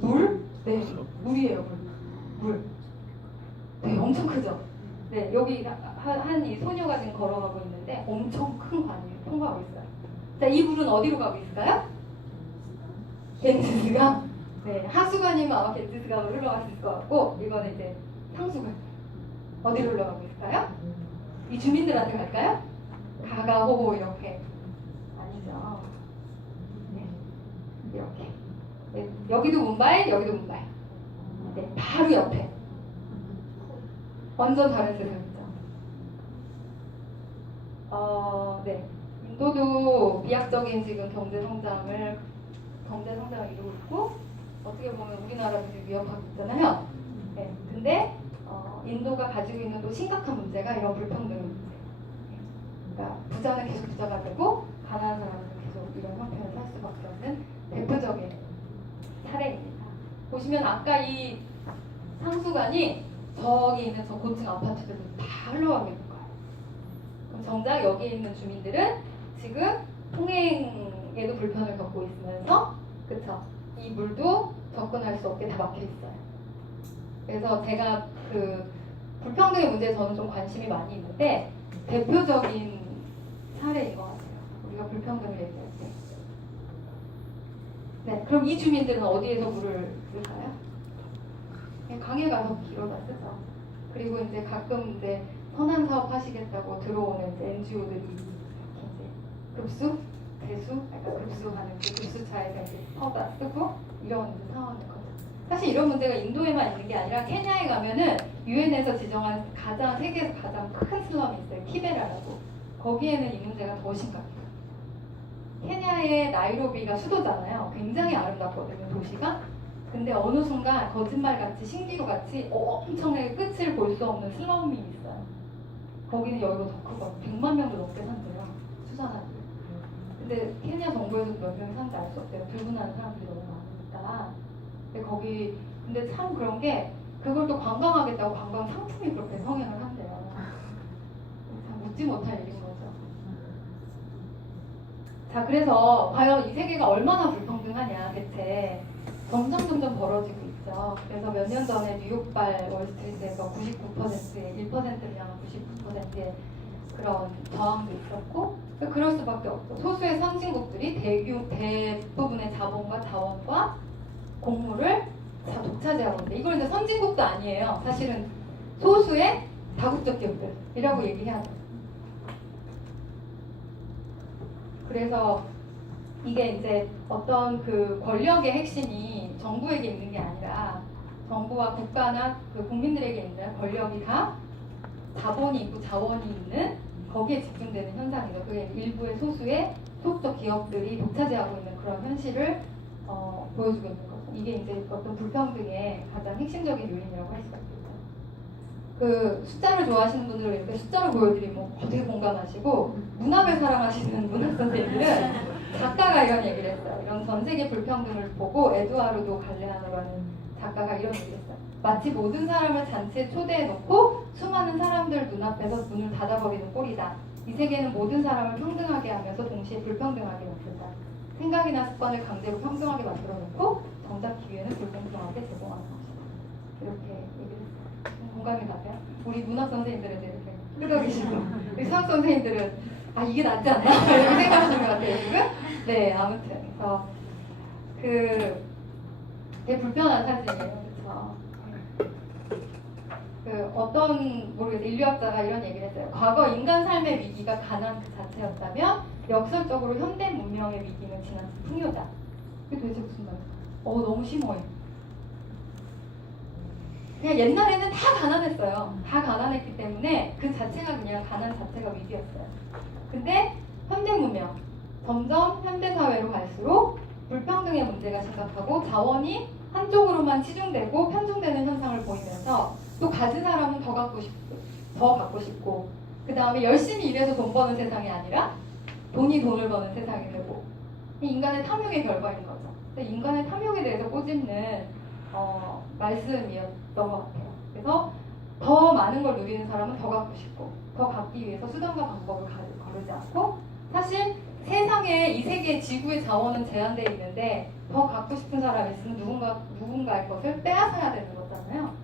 물? 네, 물이에요, 물. 네, 엄청 크죠? 네, 여기 한 이 소녀가 지금 걸어가고 있는데 엄청 큰 관이 통과하고 있어요. 자, 이 물은 어디로 가고 있을까요? 겐지스강? 네, 하수관이면 아마 겐지스강으로 흘러갈 수 있을 것 같고 이거는 이제 상수관. 어디로 흘러가고 있을까요? 이 주민들한테 갈까요? 가가호호 이렇게. 아니죠. 네, 이렇게. 네, 여기도 뭄바이, 여기도 뭄바이. 네, 바로 옆에. 완전 다른 세상이죠. 네. 인도도 비약적인 지금 경제 성장을 이루고 있고 어떻게 보면 우리나라도 위협하고 있잖아요. 네. 근데 인도가 가지고 있는 또 심각한 문제가 이런 불평등 문제. 그러니까 부자는 계속 부자가 되고 가난한 사람은 계속 이런 형편을 살 수밖에 없는 대표적인 사례입니다. 보시면 아까 이 상수관이 저기 있는 저 고층 아파트들로 다 흘러가고 있는 거예요. 그럼 정작 여기에 있는 주민들은 지금 통행에도 불편을 겪고 있으면서 그쵸? 이 물도 접근할 수 없게 다 막혀 있어요. 그래서 제가 그 불평등의 문제에 저는 좀 관심이 많이 있는데 대표적인 사례인 것 같아요. 우리가 불평등을 얘기할 때. 네, 그럼 이 주민들은 어디에서 물을 쓸까요? 강에 가서 길어다 쓰죠. 그리고 이제 가끔 이제 선한 사업 하시겠다고 들어오는 이제 NGO들이 이제 급수, 배수, 그러니까 급수하는 그 급수차에서 이제 퍼다 쓰고 이런 이제 상황인 거죠. 사실 이런 문제가 인도에만 있는 게 아니라 케냐에 가면은 유엔에서 지정한 세계에서 가장 큰 슬럼이 있어요. 키베라라고. 거기에는 이 문제가 더 심각해요. 케냐의 나이로비가 수도잖아요. 굉장히 아름답거든요, 도시가. 근데 어느 순간 거짓말같이 신기루같이 엄청나게 끝을 볼 수 없는 슬럼이 있어요. 거기는 여기가 더 크거든요. 100만 명도 넘게 산대요, 수산아들. 근데 케냐 정부에서도 몇 명이 사는지 알 수 없대요. 불분하는 사람들이 너무 많으니까. 근데 참 그런 게 그걸 또 관광하겠다고 관광 상품이 그렇게 성행을 한대요. 참 묻지 못할 일인 거죠. 자, 그래서 과연 이 세계가 얼마나 불평등하냐 대체 점점 벌어지고 있죠. 그래서 몇 년 전에 뉴욕발 월스트리트에서 99%의 1%를 향한 99%의 그런 저항도 있었고, 그럴 수밖에 없고, 소수의 선진국들이 대부분의 자본과 자원과 곡물을 다 독차지하고 있는데, 이걸 이제 선진국도 아니에요. 사실은 소수의 다국적 기업들이라고 얘기해야 돼요. 그래서 이게 이제 어떤 그 권력의 핵심이 정부에게 있는 게 아니라 정부와 국가나 그 국민들에게 있는 권력이 다 자본이 있고 자원이 있는 거기에 집중되는 현상이죠. 그게 일부의 소수의 소극적 기업들이 독차지하고 있는 그런 현실을 보여주고 있는 거죠. 이게 이제 어떤 불평등의 가장 핵심적인 요인이라고 할 수가 있겠죠. 그 숫자를 좋아하시는 분들은 이렇게 숫자를 보여드리면 되게 공감하시고, 문학을 사랑하시는 문학 선생님들은 작가가 이런 얘기를 했어요. 이런 전 세계 불평등을 보고 에두아르도 갈레아노라는 작가가 이런 얘기를 했어요. 마치 모든 사람을 잔치에 초대해놓고 수많은 사람들 눈앞에서 문을 닫아버리는 꼴이다. 이 세계는 모든 사람을 평등하게 하면서 동시에 불평등하게 만든다. 생각이나 습관을 강제로 평등하게 만들어놓고 정작 기회는 불공평하게 제공하는 것이다. 이렇게 얘기를 했어요. 공감이 가세요? 우리 문학 선생님들은 이제 이렇게 끄덕이시고 우리 수학 선생님들은 아 이게 낫지 않나? 이렇게 생각하시는 것 같아요 지금? 네, 아무튼 그래서 되게 불편한 사진이에요. 그렇죠? 어떤 모르겠어요. 인류학자가 이런 얘기를 했어요. 과거 인간 삶의 위기가 가난 그 자체였다면 역설적으로 현대 문명의 위기는 지나친 풍요다. 이게 도대체 무슨 말이야? 너무 심오해. 그냥 옛날에는 다 가난했어요. 다 가난했기 때문에 그 자체가 그냥 가난 자체가 위기였어요. 근데 현대 문명, 점점 현대 사회로 갈수록 불평등의 문제가 심각하고 자원이 한쪽으로만 치중되고 편중되는 현상을 보이면서 또 가진 사람은 더 갖고 싶고 그 다음에 열심히 일해서 돈 버는 세상이 아니라 돈이 돈을 버는 세상이 되고 인간의 탐욕의 결과인 거죠. 인간의 탐욕에 대해서 꼬집는 말씀이었던 것 같아요. 그래서 더 많은 걸 누리는 사람은 더 갖고 싶고 더 갖기 위해서 수단과 방법을 거르지 않고 사실 세상에 이 세계 지구의 자원은 제한되어 있는데 더 갖고 싶은 사람이 있으면 누군가의 것을 빼앗아야 되는 거잖아요.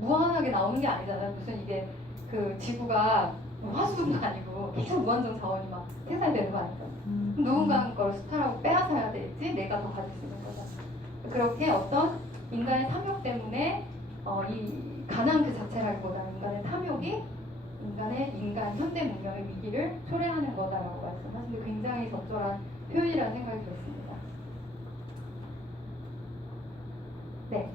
무한하게 나오는 게 아니잖아요. 무슨 이게 그 지구가 화수분도 아니고 계속 무한정 자원이 막 생산이 되는 거 아니죠. 누군가 걸 수탈하고 빼앗아야 되지 내가 더 가질 수 있는 거잖아요. 그렇게 어떤 인간의 탐욕 때문에 이 가난 그 자체라기보다는 인간의 탐욕이 인간 현대 문명의 위기를 초래하는 거다라고 말씀하시는데 굉장히 적절한 표현이라는 생각이 들었습니다. 네,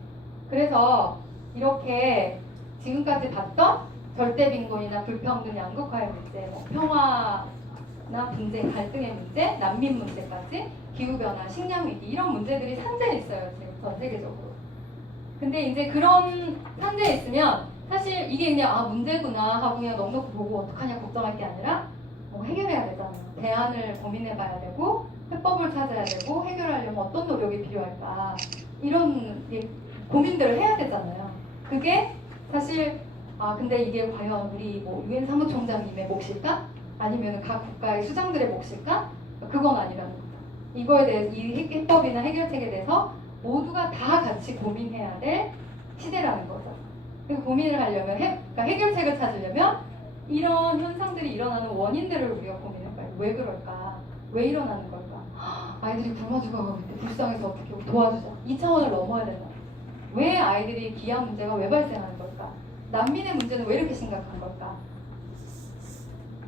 그래서 이렇게 지금까지 봤던 절대빈곤이나 불평등, 양극화의 문제, 평화나 분쟁, 갈등의 문제, 난민 문제까지 기후변화, 식량위기 이런 문제들이 산재해 있어요. 지금 전 세계적으로. 근데 이제 그런 산재에 있으면 사실 이게 그냥 문제구나 하고 그냥 넉넉히 보고 어떡하냐 걱정할 게 아니라 해결해야 되잖아요. 대안을 고민해봐야 되고 해법을 찾아야 되고 해결하려면 어떤 노력이 필요할까 이런 고민들을 해야 되잖아요. 그게 사실 근데 이게 과연 우리 유엔 사무총장님의 몫일까? 아니면 각 국가의 수장들의 몫일까? 그건 아니라는 거죠. 이거에 대해서 이 해법이나 해결책에 대해서 모두가 다 같이 고민해야 될 시대라는 거죠. 그 고민을 하려면 그러니까 해결책을 찾으려면 이런 현상들이 일어나는 원인들을 우리가 고민해봐요. 왜 그럴까? 왜 일어나는 걸까? 아이들이 굶어 죽어가고 있는데 불쌍해서 어떻게 도와주자. 이 차원을 넘어야 된다. 왜 아이들이 기아 문제가 왜 발생하는 걸까? 난민의 문제는 왜 이렇게 심각한 걸까?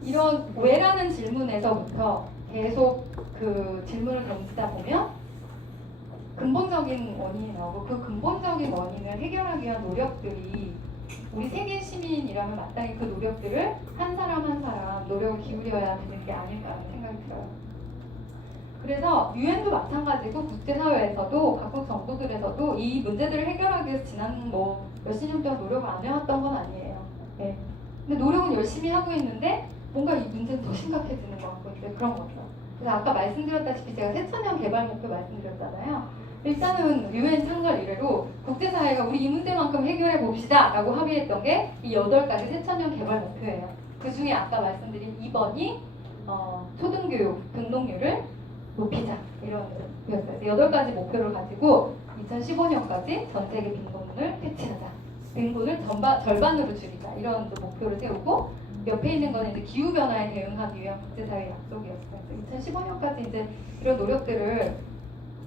이런 왜라는 질문에서부터 계속 그 질문을 던지다 보면 근본적인 원인이 나오고 그 근본적인 원인을 해결하기 위한 노력들이 우리 세계 시민이라면 마땅히 그 노력들을 한 사람 한 사람 노력을 기울여야 되는 게 아닐까라는 생각이 들어요. 그래서 유엔도 마찬가지고 국제사회에서도 각국 정부들에서도 이 문제들을 해결하기 위해서 지난 뭐 몇십 년 동안 노력을 안 해왔던 건 아니에요. 네. 근데 노력은 열심히 하고 있는데 뭔가 이 문제는 더 심각해지는 것 같고 이제 그런 거죠. 그래서 아까 말씀드렸다시피 제가 새천년 개발 목표 말씀드렸잖아요. 일단은 유엔 창설 이래로 국제사회가 우리 이 문제만큼 해결해 봅시다 라고 합의했던 게 이 8가지 새천년 개발 목표예요. 그 중에 아까 말씀드린 2번이 초등교육 등록률을 높이자 이런 목표였어요. 8가지 목표를 가지고 2015년까지 전 세계 빈곤을 퇴치하자. 빈곤을 절반으로 줄이자 이런 목표를 세우고 옆에 있는 거는 이제 기후 변화에 대응하기 위한 국제사회 약속이었어요. 2015년까지 이제 이런 노력들을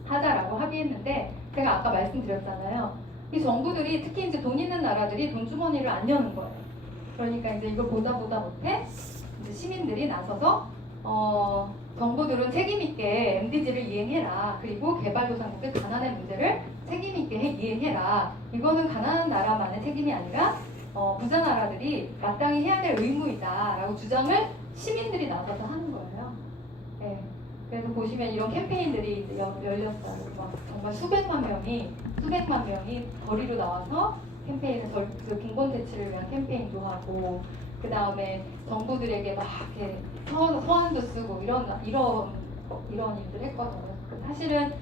하자라고 합의했는데 제가 아까 말씀드렸잖아요. 이 정부들이 특히 이제 돈 있는 나라들이 돈 주머니를 안 여는 거예요. 그러니까 이제 이걸 보다 못해 이제 시민들이 나서서 정부들은 책임 있게 MDG를 이행해라. 그리고 개발도상국의 가난의 문제를 책임 있게 이행해라. 이거는 가난한 나라만의 책임이 아니라 부자 나라들이 마땅히 해야 될 의무이다라고 주장을 시민들이 나서서 하는 거예요. 네. 그래서 보시면 이런 캠페인들이 이제 열렸어요. 막 정말 수백만 명이 거리로 나와서 캠페인을 빈곤 퇴치를 위한 캠페인도 하고, 그 다음에 정부들에게 막 이렇게 서한도 쓰고 이런 일들 했거든요. 사실은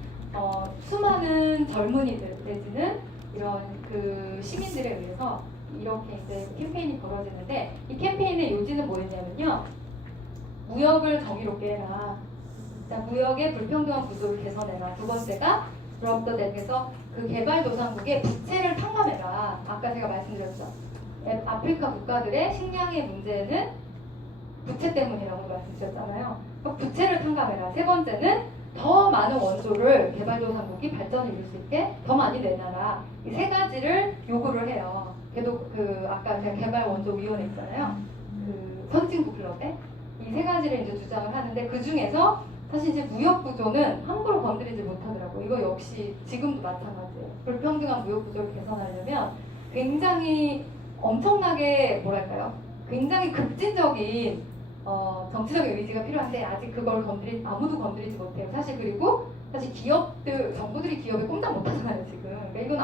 수많은 젊은이들 내지는 이런 그 시민들에 의해서 이렇게 이제 캠페인이 벌어지는데, 이 캠페인의 요지는 뭐였냐면요, 무역을 정의롭게 해라. 자, 무역의 불평등한 구조를 개선해라. 두 번째가 그래서 그 개발도상국의 부채를 탕감해라. 아까 제가 말씀드렸죠. 아프리카 국가들의 식량의 문제는 부채 때문이라고 말씀드렸잖아요. 부채를 탕감해라. 세 번째는 더 많은 원조를 개발도상국이 발전을 이룰 수 있게 더 많이 내놔라. 이 세 가지를 요구를 해요. 걔도 아까 제가 개발원조위원회 있잖아요. 그 선진국 클럽에 이 세 가지를 이제 주장을 하는데, 그 중에서 사실 이제 무역 구조는 함부로 건드리지 못하더라고요. 이거 역시 지금도 마찬가지예요. 불평등한 무역 구조를 개선하려면 굉장히 엄청나게 굉장히 급진적인 정치적인 의지가 필요한데 아직 그걸 아무도 건드리지 못해요. 사실 정부들이 기업에 꼼짝 못하잖아요 지금. 그러니까 이건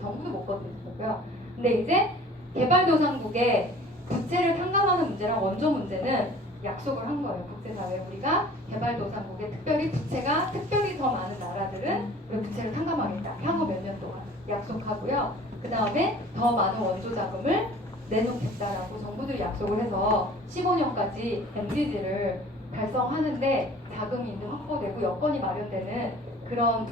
정부도 못 건드리고요. 근데 이제 개발도상국의 부채를 탕감하는 문제랑 원조 문제는 약속을 한 거예요. 국제사회에 우리가 개발도상국의 부채가 특별히 더 많은 나라들은 부채를 탕감하겠다. 향후 몇 년 동안 약속하고요. 그 다음에 더 많은 원조 자금을 내놓겠다라고 정부들이 약속을 해서 15년까지 MDG를 달성하는데 자금이 이제 확보되고 여건이 마련되는 그런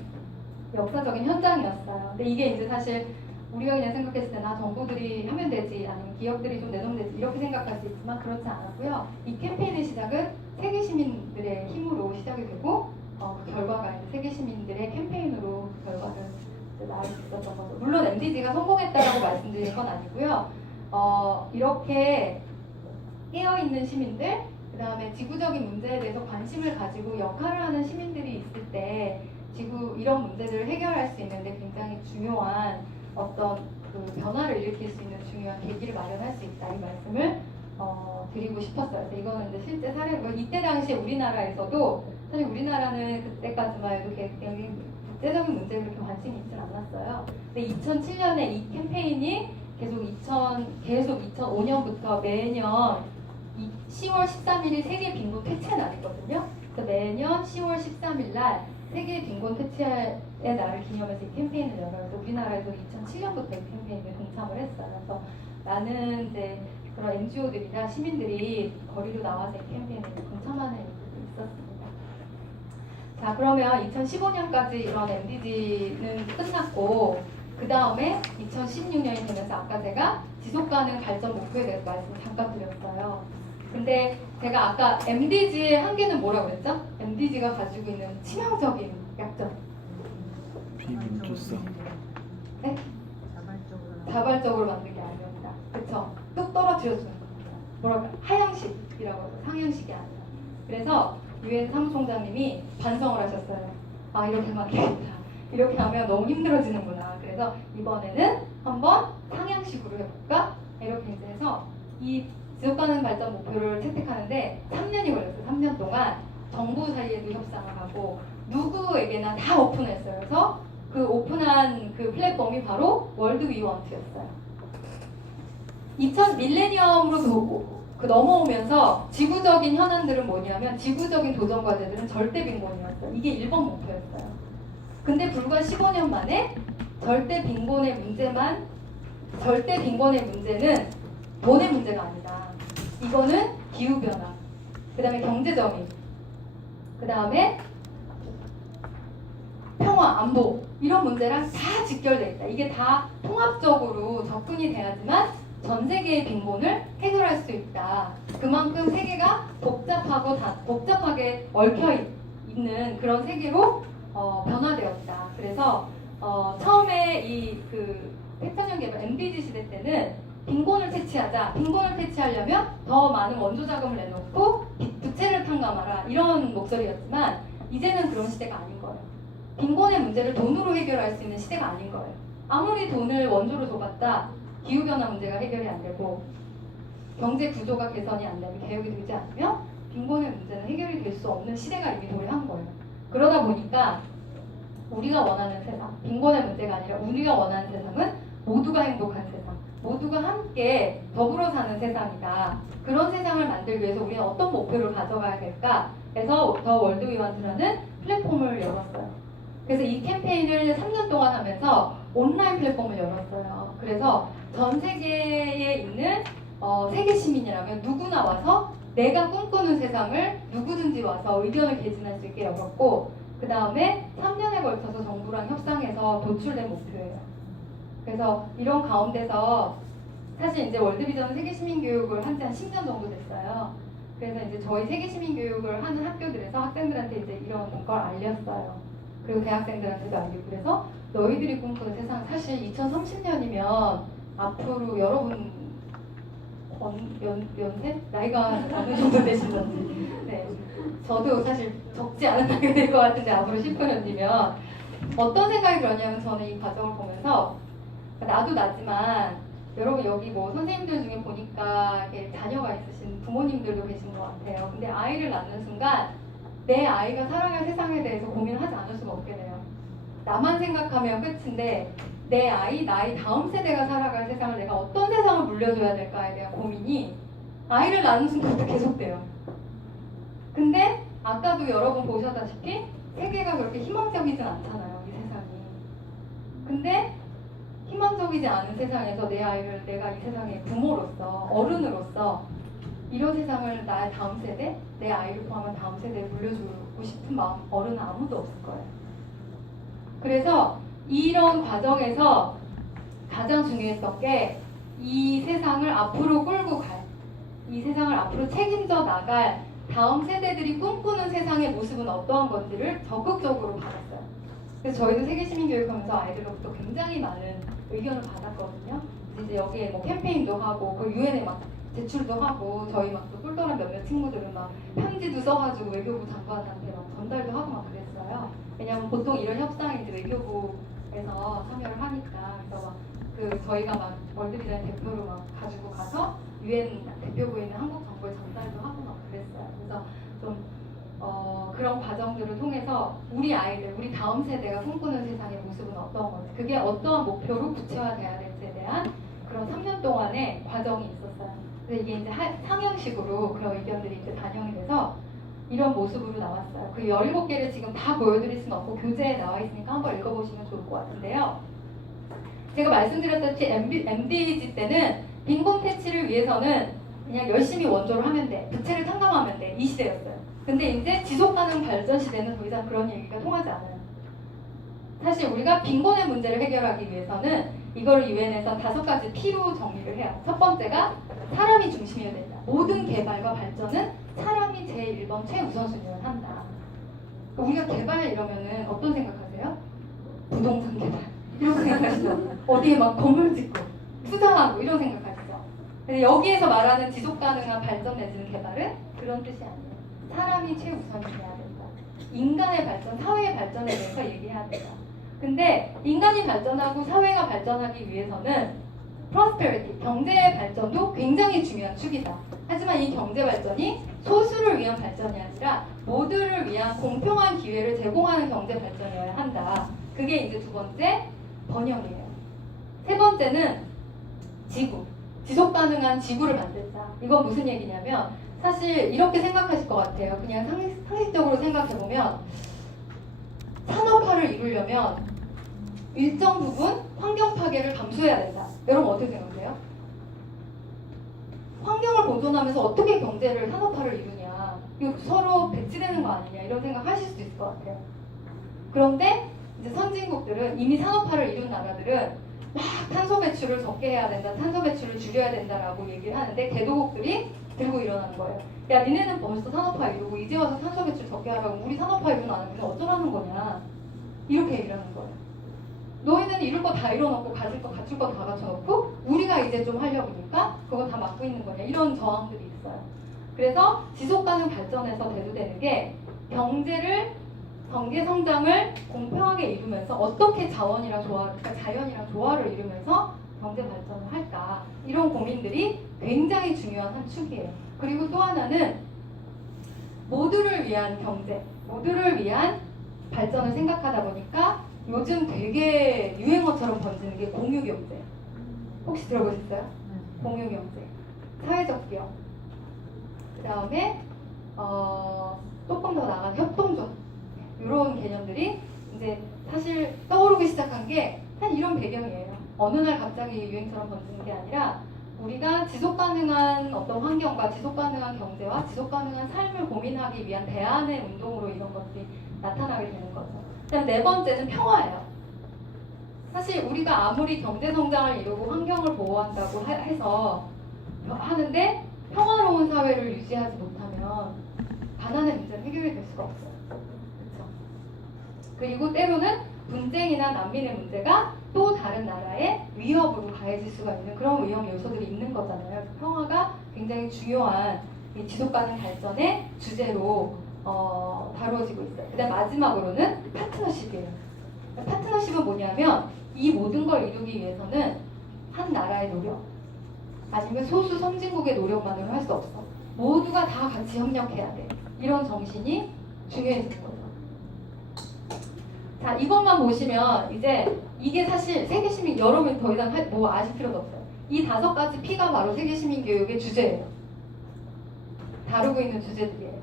역사적인 현장이었어요. 근데 이게 이제 사실 우리가 그냥 생각했을 때 정부들이 하면 되지, 아니면 기업들이 좀 내놓으면 되지 이렇게 생각할 수 있지만 그렇지 않았고요. 이 캠페인의 시작은 세계 시민들의 힘으로 시작이 되고 그 결과가 이제 세계 시민들의 캠페인으로 그 결과를 나올 수 있었던 거죠. 물론 MDG가 성공했다라고 말씀드린 건 아니고요. 이렇게 깨어있는 시민들, 그 다음에 지구적인 문제에 대해서 관심을 가지고 역할을 하는 시민들이 있을 때 이런 문제들을 해결할 수 있는데 굉장히 중요한 어떤 그 변화를 일으킬 수 있는 중요한 계기를 마련할 수 있다, 이 말씀을 드리고 싶었어요. 그래서 이거는 이제 실제 사례고, 이때 당시에 우리나라에서도 사실 우리나라는 그때까지만 해도 국제적인 문제에 그렇게 관심이 있진 않았어요. 근데 2007년에 이 캠페인이 계속 2005년부터 매년 10월 13일이 세계 빈곤 퇴치의 날이거든요. 그래서 매년 10월 13일 날 세계 빈곤 퇴치의 날을 기념해서 이 캠페인을 열어서 우리나라에서 2007년부터 이 캠페인에 동참을 했어요. 그래서 많은 이제 그런 NGO들이나 시민들이 거리로 나와서 이 캠페인에 동참하는 일들이 있었습니다. 자, 그러면 2015년까지 이런 MDG는 끝났고, 그 다음에 2016년이 되면서 아까 제가 지속가능 발전 목표에 대해서 말씀을 잠깐 드렸어요. 근데 제가 아까 MDG의 한계는 뭐라고 했죠? MDG가 가지고 있는 치명적인 약점. 비민주성. 네? 자발적으로 만든 게 아닙니다. 그쵸? 뚝 떨어뜨려주는 겁니다. 하향식이라고 하죠. 상향식이 아니라. 그래서 유엔 사무총장님이 반성을 하셨어요. 이렇게 하면 안 되겠다. 이렇게 하면 너무 힘들어지는구나. 그래서 그래서 이번에는 한번 상향식으로 해볼까? 이렇게 이제 해서 이 지속가능 발전 목표를 채택하는데 3년이 걸렸어요. 3년 동안 정부 사이에도 협상을 하고 누구에게나 다 오픈했어요. 그래서 그 오픈한 그 플랫폼이 바로 월드 위원트였어요. 2000 밀레니엄으로 넘어오면서 지구적인 현안들은 뭐냐면 지구적인 도전 과제들은 절대 빈곤이었어요. 이게 1번 목표였어요. 근데 불과 15년 만에 절대 빈곤의 문제는 돈의 문제가 아니다. 이거는 기후변화, 그 다음에 경제정의, 그 다음에 평화, 안보 이런 문제랑 다 직결되어 있다. 이게 다 통합적으로 접근이 돼야지만 전 세계의 빈곤을 해결할 수 있다. 그만큼 세계가 복잡하게 얽혀 있는 그런 세계로 변화되었다. 그래서 처음에 이 핵전력 개발 MDG 시대 때는 빈곤을 퇴치하자. 빈곤을 퇴치하려면 더 많은 원조 자금을 내놓고 부채를 탕감하라. 이런 목소리였지만 이제는 그런 시대가 아닌 거예요. 빈곤의 문제를 돈으로 해결할 수 있는 시대가 아닌 거예요. 아무리 돈을 원조로 줘봤다. 기후변화 문제가 해결이 안 되고 경제 구조가 개선이 안 되면 개혁이 되지 않으면 빈곤의 문제는 해결이 될 수 없는 시대가 이미 도래한 거예요. 그러다 보니까 우리가 원하는 세상, 빈곤의 문제가 아니라 우리가 원하는 세상은 모두가 행복한 세상, 모두가 함께 더불어 사는 세상이다. 그런 세상을 만들기 위해서 우리는 어떤 목표를 가져가야 될까? 해서 더 월드 위원트라는 플랫폼을 열었어요. 그래서 이 캠페인을 3년 동안 하면서 온라인 플랫폼을 열었어요. 그래서 전 세계에 있는 세계 시민이라면 누구나 와서 내가 꿈꾸는 세상을 누구든지 와서 의견을 개진할 수 있게 열었고 그 다음에 3년에 걸쳐서 정부랑 협상해서 도출된 목표예요. 그래서 이런 가운데서 사실 이제 월드비전 세계시민교육을 한 지 한 10년 정도 됐어요. 그래서 이제 저희 세계시민교육을 하는 학교들에서 학생들한테 이제 이런 걸 알렸어요. 그리고 대학생들한테도 알리고 그래서 너희들이 꿈꾸는 세상 사실 2030년이면 앞으로 여러분 연세? 나이가 어느 정도 되시는지 네. 저도 사실 적지 않은 나이가 될 것 같은데 앞으로 10년이면 어떤 생각이 들었냐면 저는 이 과정을 보면서 나도 나지만 여러분 여기 뭐 선생님들 중에 보니까 이렇게 자녀가 있으신 부모님들도 계신 것 같아요. 근데 아이를 낳는 순간 내 아이가 살아갈 세상에 대해서 고민을 하지 않을 수가 없게 돼요. 나만 생각하면 끝인데 내 아이, 나의 다음 세대가 살아갈 세상을 내가 어떤 세상을 물려줘야 될까에 대한 고민이 아이를 낳는 순간부터 계속돼요. 근데 아까도 여러분 보셨다시피 세계가 그렇게 희망적이진 않잖아요. 이 세상이. 근데 희망적이지 않은 세상에서 내 아이를 내가 이 세상의 부모로서 어른으로서 이런 세상을 나의 다음 세대, 내 아이를 포함한 다음 세대에 물려주고 싶은 마음 어른은 아무도 없을 거예요. 그래서 이런 과정에서 가장 중요했던 게 이 세상을 앞으로 끌고 갈, 이 세상을 앞으로 책임져 나갈 다음 세대들이 꿈꾸는 세상의 모습은 어떠한 건지를 적극적으로 받았어요. 그래서 저희도 세계시민교육하면서 아이들로부터 굉장히 많은 의견을 받았거든요. 이제 여기에 뭐 캠페인도 하고 그 유엔에 막 제출도 하고 저희 막 또 똘똘한 몇몇 친구들은 막 편지도 써가지고 외교부 장관한테 막 전달도 하고 막 그랬어요. 왜냐면 보통 이런 협상이 이제 외교부에서 참여를 하니까 그래서 막 저희가 막 월드비전 대표로 막 가지고 가서 유엔 대표부에 있는 한국 정부에 전달도 하고 막 그랬어요. 그래서 좀 그런 과정들을 통해서 우리 아이들, 우리 다음 세대가 꿈꾸는 세상의 모습은 어떤 건지, 그게 어떠한 목표로 구체화돼야 될지에 대한 그런 3년 동안의 과정이 있었어요. 근데 이게 이제 상향식으로 그런 의견들이 이제 반영이 돼서 이런 모습으로 나왔어요. 그 17개를 지금 다 보여드릴 수는 없고 교재에 나와 있으니까 한번 읽어보시면 좋을 것 같은데요. 제가 말씀드렸다시피 MDG 때는 빈곤 퇴치를 위해서는 그냥 열심히 원조를 하면 돼, 부채를 탕감하면 돼, 이 시대였어요. 근데 이제 지속가능 발전 시대는 더 이상 그런 얘기가 통하지 않아요. 사실 우리가 빈곤의 문제를 해결하기 위해서는 이걸 유엔에서 5가지 P로 정리를 해요. 첫 번째가 사람이 중심이어야 된다. 모든 개발과 발전은 사람이 제1번 최우선순위를 한다. 우리가 개발 이러면은 어떤 생각하세요? 부동산 개발 이런 생각하시죠? 어디에 막 건물 짓고 투자하고 이런 생각하시죠? 근데 여기에서 말하는 지속가능한 발전 내지는 개발은 그런 뜻이 아니에요. 사람이 최우선이 돼야 된다. 인간의 발전, 사회의 발전에 대해서 얘기해야 된다. 근데 인간이 발전하고 사회가 발전하기 위해서는 prosperity, 경제의 발전도 굉장히 중요한 축이다. 하지만 이 경제 발전이 소수를 위한 발전이 아니라 모두를 위한 공평한 기회를 제공하는 경제 발전이어야 한다. 그게 이제 두 번째 번영이에요. 세 번째는 지구, 지속 가능한 지구를 만들자. 이건 무슨 얘기냐면 사실 이렇게 생각하실 것 같아요. 그냥 상식적으로 생각해보면 산업화를 이루려면 일정 부분 환경 파괴를 감수해야 된다. 여러분 어떻게 생각해요? 환경을 보존하면서 어떻게 경제를 산업화를 이루냐. 이거 서로 배치되는 거 아니냐 이런 생각 하실 수도 있을 것 같아요. 그런데 이제 선진국들은 이미 산업화를 이룬 나라들은 막 탄소 배출을 적게 해야 된다, 탄소 배출을 줄여야 된다라고 얘기를 하는데 개도국들이 들고 일어나는 거예요. 야, 니네는 벌써 산업화 이루고 이제 와서 탄소 배출 적게 하라고 우리 산업화 이루는 안 하면 어쩌라는 거냐. 이렇게 얘기를 하는 거예요. 너희는 이룰 거 다 이뤄놓고 가질 거 갖출 거 다 갖춰놓고 우리가 이제 좀 하려고 하니까 그거 다 막고 있는 거냐. 이런 저항들이 있어요. 그래서 지속가능 발전에서 대두되는 게 경제 성장을 공평하게 이루면서 어떻게 그러니까 자연이랑 조화를 이루면서 경제 발전을 할까. 이런 고민들이 굉장히 중요한 한 축이에요. 그리고 또 하나는 모두를 위한 경제, 모두를 위한 발전을 생각하다 보니까 요즘 되게 유행어처럼 번지는 게 공유경제. 혹시 들어보셨어요? 공유경제. 사회적 기업. 그 다음에 조금 더 나아간 협동조합. 이런 개념들이 이제 사실 떠오르기 시작한 게 한 이런 배경이에요. 어느 날 갑자기 유행처럼 번지는 게 아니라 우리가 지속가능한 어떤 환경과 지속가능한 경제와 지속가능한 삶을 고민하기 위한 대안의 운동으로 이런 것들이 나타나게 되는 거죠. 그다음 네 번째는 평화예요. 사실 우리가 아무리 경제 성장을 이루고 환경을 보호한다고 해서 하는데 평화로운 사회를 유지하지 못하면 가난의 문제는 해결이 될 수가 없어요. 그렇죠? 그리고 때로는 분쟁이나 난민의 문제가 또 다른 나라의 위협으로 가해질 수가 있는 그런 위험 요소들이 있는 거잖아요. 평화가 굉장히 중요한 이 지속가능 발전의 주제로 다루어지고 있어요. 그다음 마지막으로는 파트너십이에요. 파트너십은 뭐냐면 이 모든 걸 이루기 위해서는 한 나라의 노력 아니면 소수 선진국의 노력만으로 할 수 없어. 모두가 다 같이 협력해야 돼. 이런 정신이 중요해지는 거죠. 자, 이것만 보시면 이제 이게 사실 세계시민 여러분 더 이상 뭐 아실 필요도 없어요. 이 5가지 P가 바로 세계시민교육의 주제예요. 다루고 있는 주제들이에요.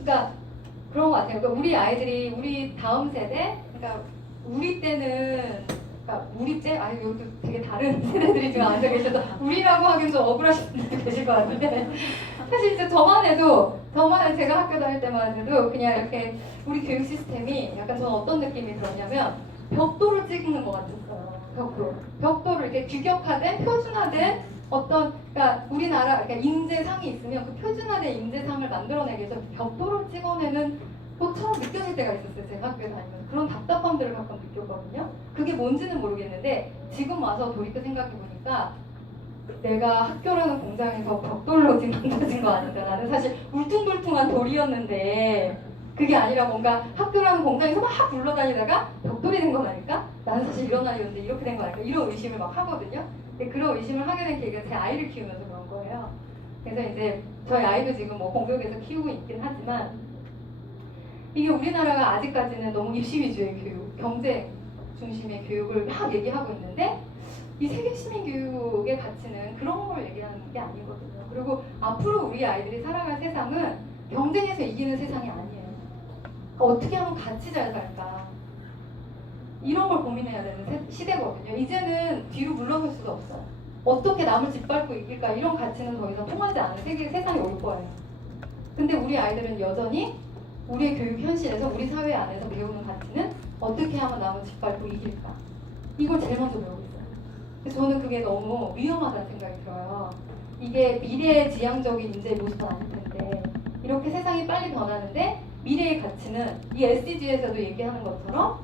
그러니까 그런 것 같아요. 그러니까 우리 아이들이 우리 다음 세대, 그러니까 우리 때는, 그러니까 우리 때, 여기 되게 다른 세대들이 지금 앉아 계셔서 우리라고 하기엔 좀 억울하신 분들도 계실 것 같은데 사실 이제 저만 해도 제가 학교 다닐 때만 해도 그냥 이렇게 우리 교육 시스템이 약간 저는 어떤 느낌이 들었냐면 벽돌을 찍는 것 같았어요. 벽돌을 이렇게 규격화된, 표준화된 어떤, 그러니까 우리나라, 그러니까 인재상이 있으면 그 표준화된 인재상을 만들어내기 위해서 벽돌을 찍어내는 것처럼 느껴질 때가 있었어요. 제가 학교에 다니면서. 그런 답답함들을 가끔 느꼈거든요. 그게 뭔지는 모르겠는데 지금 와서 돌이켜 생각해보니까 내가 학교라는 공장에서 벽돌로 지금 만들어진 거 아닌가. 나는 사실 울퉁불퉁한 돌이었는데 그게 아니라 뭔가 학교라는 공장에서 막 굴러다니다가 벽돌이 된 건 아닐까? 나는 사실 이런 아이였는데 이렇게 된 거 아닐까? 이런 의심을 막 하거든요. 근데 그런 의심을 하게 된 계기가 제 아이를 키우면서 그런 거예요. 그래서 이제 저희 아이도 지금 뭐 공교육에서 키우고 있긴 하지만 이게 우리나라가 아직까지는 너무 입시 위주의 교육, 경제 중심의 교육을 막 얘기하고 있는데 이 세계시민 교육의 가치는 그런 걸 얘기하는 게 아니거든요. 그리고 앞으로 우리 아이들이 살아갈 세상은 경쟁에서 이기는 세상이 아니에요. 그러니까 어떻게 하면 같이 잘 살까? 이런 걸 고민해야 되는 시대거든요. 이제는 뒤로 물러설 수가 없어요. 어떻게 남을 짓밟고 이길까? 이런 가치는 더 이상 통하지 않은 세상이 올 거예요. 근데 우리 아이들은 여전히 우리의 교육 현실에서 우리 사회 안에서 배우는 가치는 어떻게 하면 남을 짓밟고 이길까? 이걸 제일 먼저 배우고 있어요. 그래서 저는 그게 너무 위험하다는 생각이 들어요. 이게 미래의 지향적인 인재의 모습은 아닐 텐데 이렇게 세상이 빨리 변하는데 미래의 가치는 이 SDG에서도 얘기하는 것처럼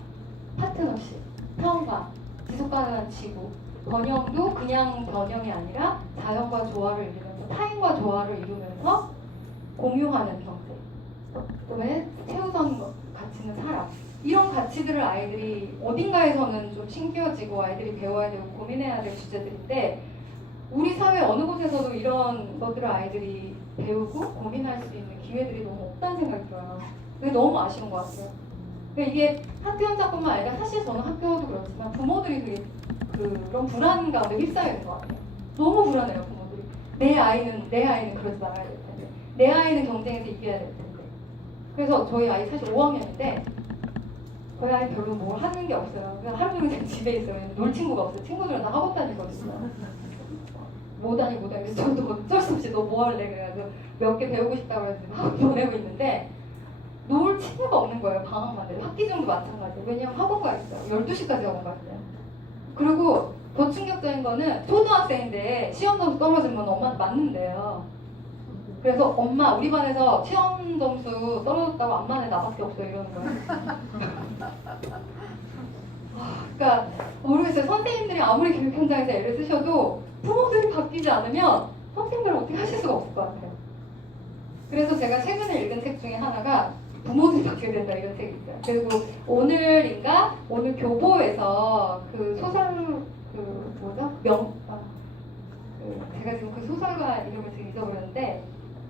파트너십, 평화, 지속가능한 지구, 번영도 그냥 번영이 아니라 자연과 조화를 이루면서 타인과 조화를 이루면서 공유하는 경제, 그다음에 최우선 가치는 사람 이런 가치들을 아이들이 어딘가에서는 좀 신기어지고 아이들이 배워야 되고 고민해야 될 주제들인데 우리 사회 어느 곳에서도 이런 것들을 아이들이 배우고 고민할 수 있는 기회들이 너무 없다는 생각이 들어요. 그게 너무 아쉬운 것 같아요. 그러니까 이게 학교 현장뿐만 아니라 사실 저는 학교도 그렇지만 부모들이 되게 그런 불안 가운데 휩싸여 있는 것 같아요. 너무 불안해요, 부모들이. 내 아이는 그러지 말아야 될 텐데. 내 아이는 경쟁에서 이겨야 될 텐데. 그래서 저희 아이 사실 5학년인데 저희 아이 별로 뭘 하는 게 없어요. 그냥 하루 종일 그냥 집에 있어요. 놀 친구가 없어요. 친구들은 다 학원 다니거든요. 못 다니. 그래서 저도 어쩔 수 없이 너 뭐 할래? 그래가지고 몇 개 배우고 싶다고 해서 학원 보내고 있는데 놀 친구가 없는 거예요. 방학만 돼도. 학기 중도 마찬가지예요. 왜냐면 학원가 있어요. 12시까지 학원가 있어요. 그리고 더 충격적인 거는 초등학생인데 시험 점수 떨어지면 엄마한테 맞는데요. 그래서 엄마 우리 반에서 시험 점수 떨어졌다고 안만해 나밖에 없어 이러는 거예요. 그러니까 모르겠어요. 선생님들이 아무리 교육 현장에서 애를 쓰셔도 부모들이 바뀌지 않으면 선생님을 어떻게 하실 수가 없을 것 같아요. 그래서 제가 최근에 읽은 책 중에 하나가 부모들이 바뀌어야 된다 이런 책이 있어요. 그리고 오늘 교보에서 그 소설 제가 지금 그 소설가 이름을 지금 잊어버렸는데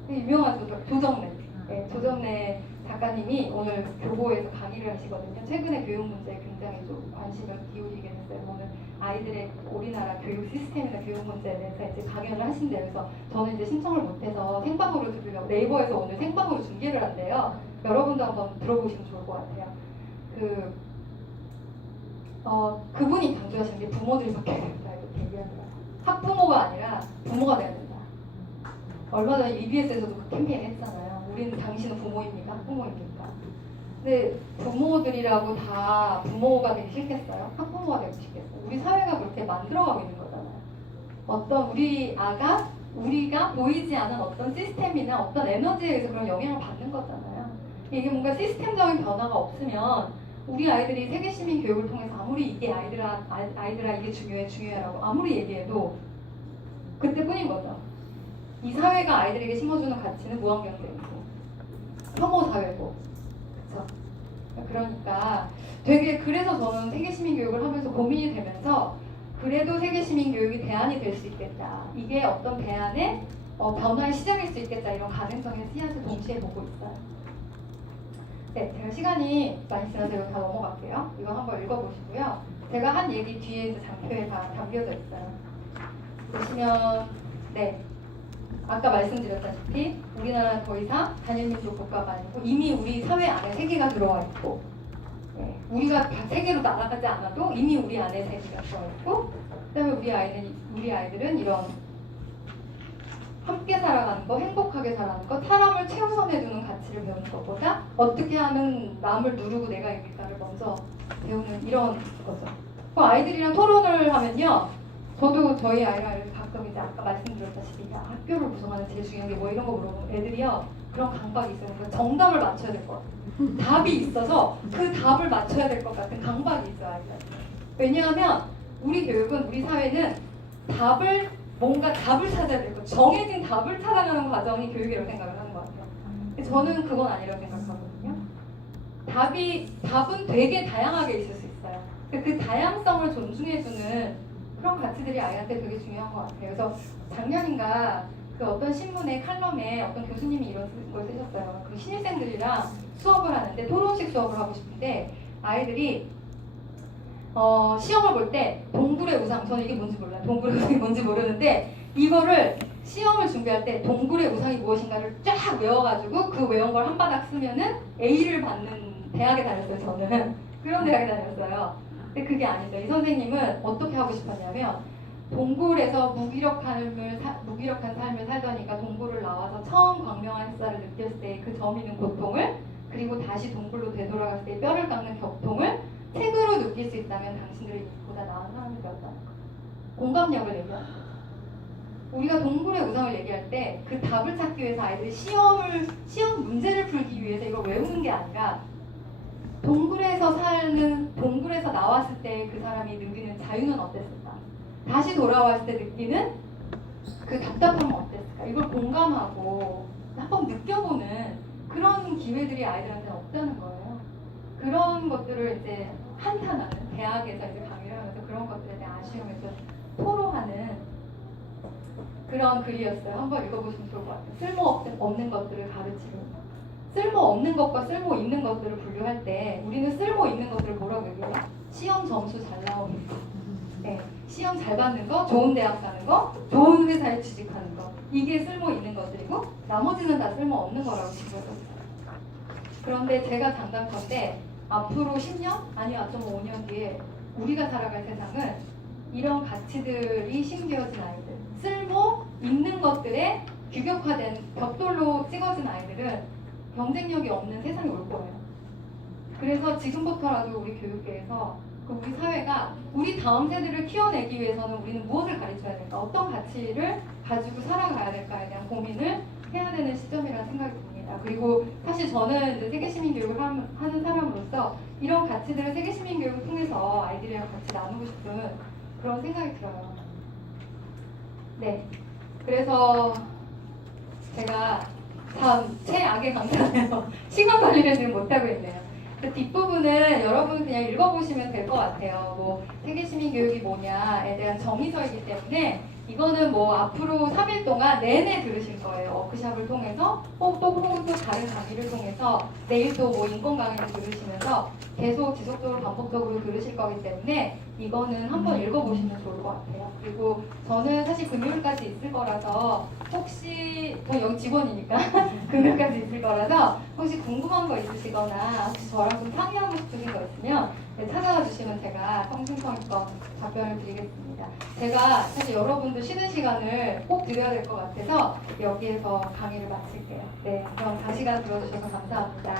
유명한 조정래. 네, 조정래 작가님이 오늘 교보에서 강의를 하시거든요. 최근에 교육 문제에 굉장히 좀 관심을 기울이게 됐어요. 오늘 아이들의 우리나라 교육 시스템이나 교육 문제에 대해서 이제 강연을 하신대요. 그래서 저는 이제 신청을 못해서 생방으로 들으려고 네이버에서 오늘 생방으로 중계를 한대요. 여러분도 한번 들어보시면 좋을 것 같아요. 그분이 강조하시는 게 부모들이 바뀌어야 된다 이렇게 얘기하더라고요. 학부모가 아니라 부모가 돼야 된다. 얼마 전에 EBS에서도 그 캠페인 했잖아요. 우리는 당신은 부모입니까? 학부모입니까? 근데 부모들이라고 다 부모가 되기 싫겠어요? 학부모가 되기 싫겠어요? 우리 사회가 그렇게 만들어가고 있는 거잖아요. 어떤 우리가 보이지 않은 어떤 시스템이나 어떤 에너지에 의해서 그런 영향을 받는 거잖아요. 이게 뭔가 시스템적인 변화가 없으면 우리 아이들이 세계시민 교육을 통해서 아무리 이게 아이들아 이게 중요해라고 아무리 얘기해도 그때뿐인 거죠. 이 사회가 아이들에게 심어주는 가치는 무한경쟁이고 혐오 사회고 그렇죠. 그러니까 되게 그래서 저는 세계시민 교육을 하면서 고민이 되면서 그래도 세계시민 교육이 대안이 될 수 있겠다. 이게 어떤 대안의 변화의 시작일 수 있겠다. 이런 가능성의 씨앗을 동시에 보고 있어요. 네, 제가 시간이 많이 지나서 이거 다 넘어갈게요. 이거 한번 읽어보시고요. 제가 한 얘기 뒤에 이제 장표에 다 담겨져 있어요. 보시면 네, 아까 말씀드렸다시피 우리나라는 더 이상 단일민족 국가가 아니고 이미 우리 사회 안에 세계가 들어와 있고 네, 우리가 세계로 날아가지 않아도 이미 우리 안에 세계가 들어와 있고 그다음에 우리 아이들은 이런 함께 살아가는 거, 행복하게 살아가는 거, 사람을 최우선에 두는 가치를 배우는 것보다 어떻게 하면 남을 누르고 내가 이길까를 먼저 배우는 이런 거죠. 그 아이들이랑 토론을 하면요. 저도 저희 아이랑 가끔 이제 아까 말씀드렸다시피 학교를 구성하는 제일 중요한 게 뭐 이런 거 물어보면 애들이요. 그런 강박이 있어요. 그러니까 정답을 맞춰야 될 것 같아요. 답이 있어서 그 답을 맞춰야 될 것 같은 강박이 있어요. 아이들. 왜냐하면 우리 교육은, 우리 사회는 뭔가 답을 찾아야 되고 정해진 답을 찾아가는 과정이 교육이라고 생각을 하는 것 같아요. 저는 그건 아니라고 생각하거든요. 답은 되게 다양하게 있을 수 있어요. 그 다양성을 존중해주는 그런 가치들이 아이한테 되게 중요한 것 같아요. 그래서 작년인가 그 어떤 신문의 칼럼에 어떤 교수님이 이런 걸 쓰셨어요. 그 신입생들이랑 수업을 하는데 토론식 수업을 하고 싶은데 아이들이 시험을 볼 때 동굴의 우상, 저는 이게 뭔지 몰라요. 동굴의 우상이 뭔지 모르는데 이거를 시험을 준비할 때 동굴의 우상이 무엇인가를 쫙 외워가지고 그 외운 걸 한 바닥 쓰면은 A를 받는 대학에 다녔어요. 저는 그런 대학에 다녔어요. 근데 그게 아니죠. 이 선생님은 어떻게 하고 싶었냐면 동굴에서 무기력한 삶을 살더니가 동굴을 나와서 처음 광명한 햇살을 느꼈을 때 그 저미는 고통을, 그리고 다시 동굴로 되돌아갔을 때 뼈를 깎는 격통을 책으로 느낄 수 있다면 당신들이 보다 나은 사람이 되었다. 공감력을 얘기하는 거죠. 우리가 동굴의 우상을 얘기할 때 그 답을 찾기 위해서 아이들이 시험 문제를 풀기 위해서 이걸 외우는 게 아니라 동굴에서 나왔을 때 그 사람이 느끼는 자유는 어땠을까? 다시 돌아왔을 때 느끼는 그 답답함은 어땠을까? 이걸 공감하고 한번 느껴보는 그런 기회들이 아이들한테는 없다는 거예요. 그런 것들을 이제 한탄하는 대학에서 이제 강의를 하면서 그런 것들에 대한 아쉬움을 좀 토로하는 그런 글이었어요. 한번 읽어보시면 좋을 것 같아요. 쓸모없는 것들을 가르치는 쓸모없는 것과 쓸모 있는 것들을 분류할 때 우리는 쓸모 있는 것들을 뭐라고 얘기해요? 시험 점수 잘 나오는 거, 네, 시험 잘 받는 거, 좋은 대학 가는 거, 좋은 회사에 취직하는 거, 이게 쓸모 있는 것들이고 나머지는 다 쓸모 없는 거라고 지적했어요. 그런데 제가 장담컨대 앞으로 10년 아니면 5년 뒤에 우리가 살아갈 세상은 이런 가치들이 심겨진 아이들, 쓸모 있는 것들에 규격화된 벽돌로 찍어진 아이들은 경쟁력이 없는 세상이 올 거예요. 그래서 지금부터라도 우리 교육계에서 우리 사회가 우리 다음 세대를 키워내기 위해서는 우리는 무엇을 가르쳐야 될까? 어떤 가치를 가지고 살아가야 될까에 대한 고민을 해야 되는 시점이라는 생각이 듭니다. 그리고 사실 저는 이제 세계시민교육을 하는 사람으로서 이런 가치들을 세계시민교육을 통해서 아이들이랑 같이 나누고 싶은 그런 생각이 들어요. 네. 그래서 제가 참 최악의 강사네요. 시간 관리를 지금 못하고 있네요. 그 뒷부분은 여러분 그냥 읽어보시면 될 것 같아요. 뭐 세계시민교육이 뭐냐에 대한 정의서이기 때문에 이거는 뭐 앞으로 3일 동안 내내 들으실 거예요. 워크샵을 통해서 혹은 또 다른 강의를 통해서 내일 또 뭐 인권 강의를 들으시면서 계속 지속적으로 반복적으로 들으실 거기 때문에 이거는 한번 읽어보시면 좋을 것 같아요. 그리고 저는 사실 금요일까지 있을 거라서 혹시 저 여기 직원이니까 금요일까지 있을 거라서 혹시 궁금한 거 있으시거나 혹시 저랑 좀 상의하고 싶으신 거 있으면 네, 찾아와 주시면 제가 성심성의껏 답변을 드리겠습니다. 제가 사실 여러분들 쉬는 시간을 꼭 드려야 될 것 같아서 여기에서 강의를 마칠게요. 네, 그럼 다시간 들어주셔서 감사합니다.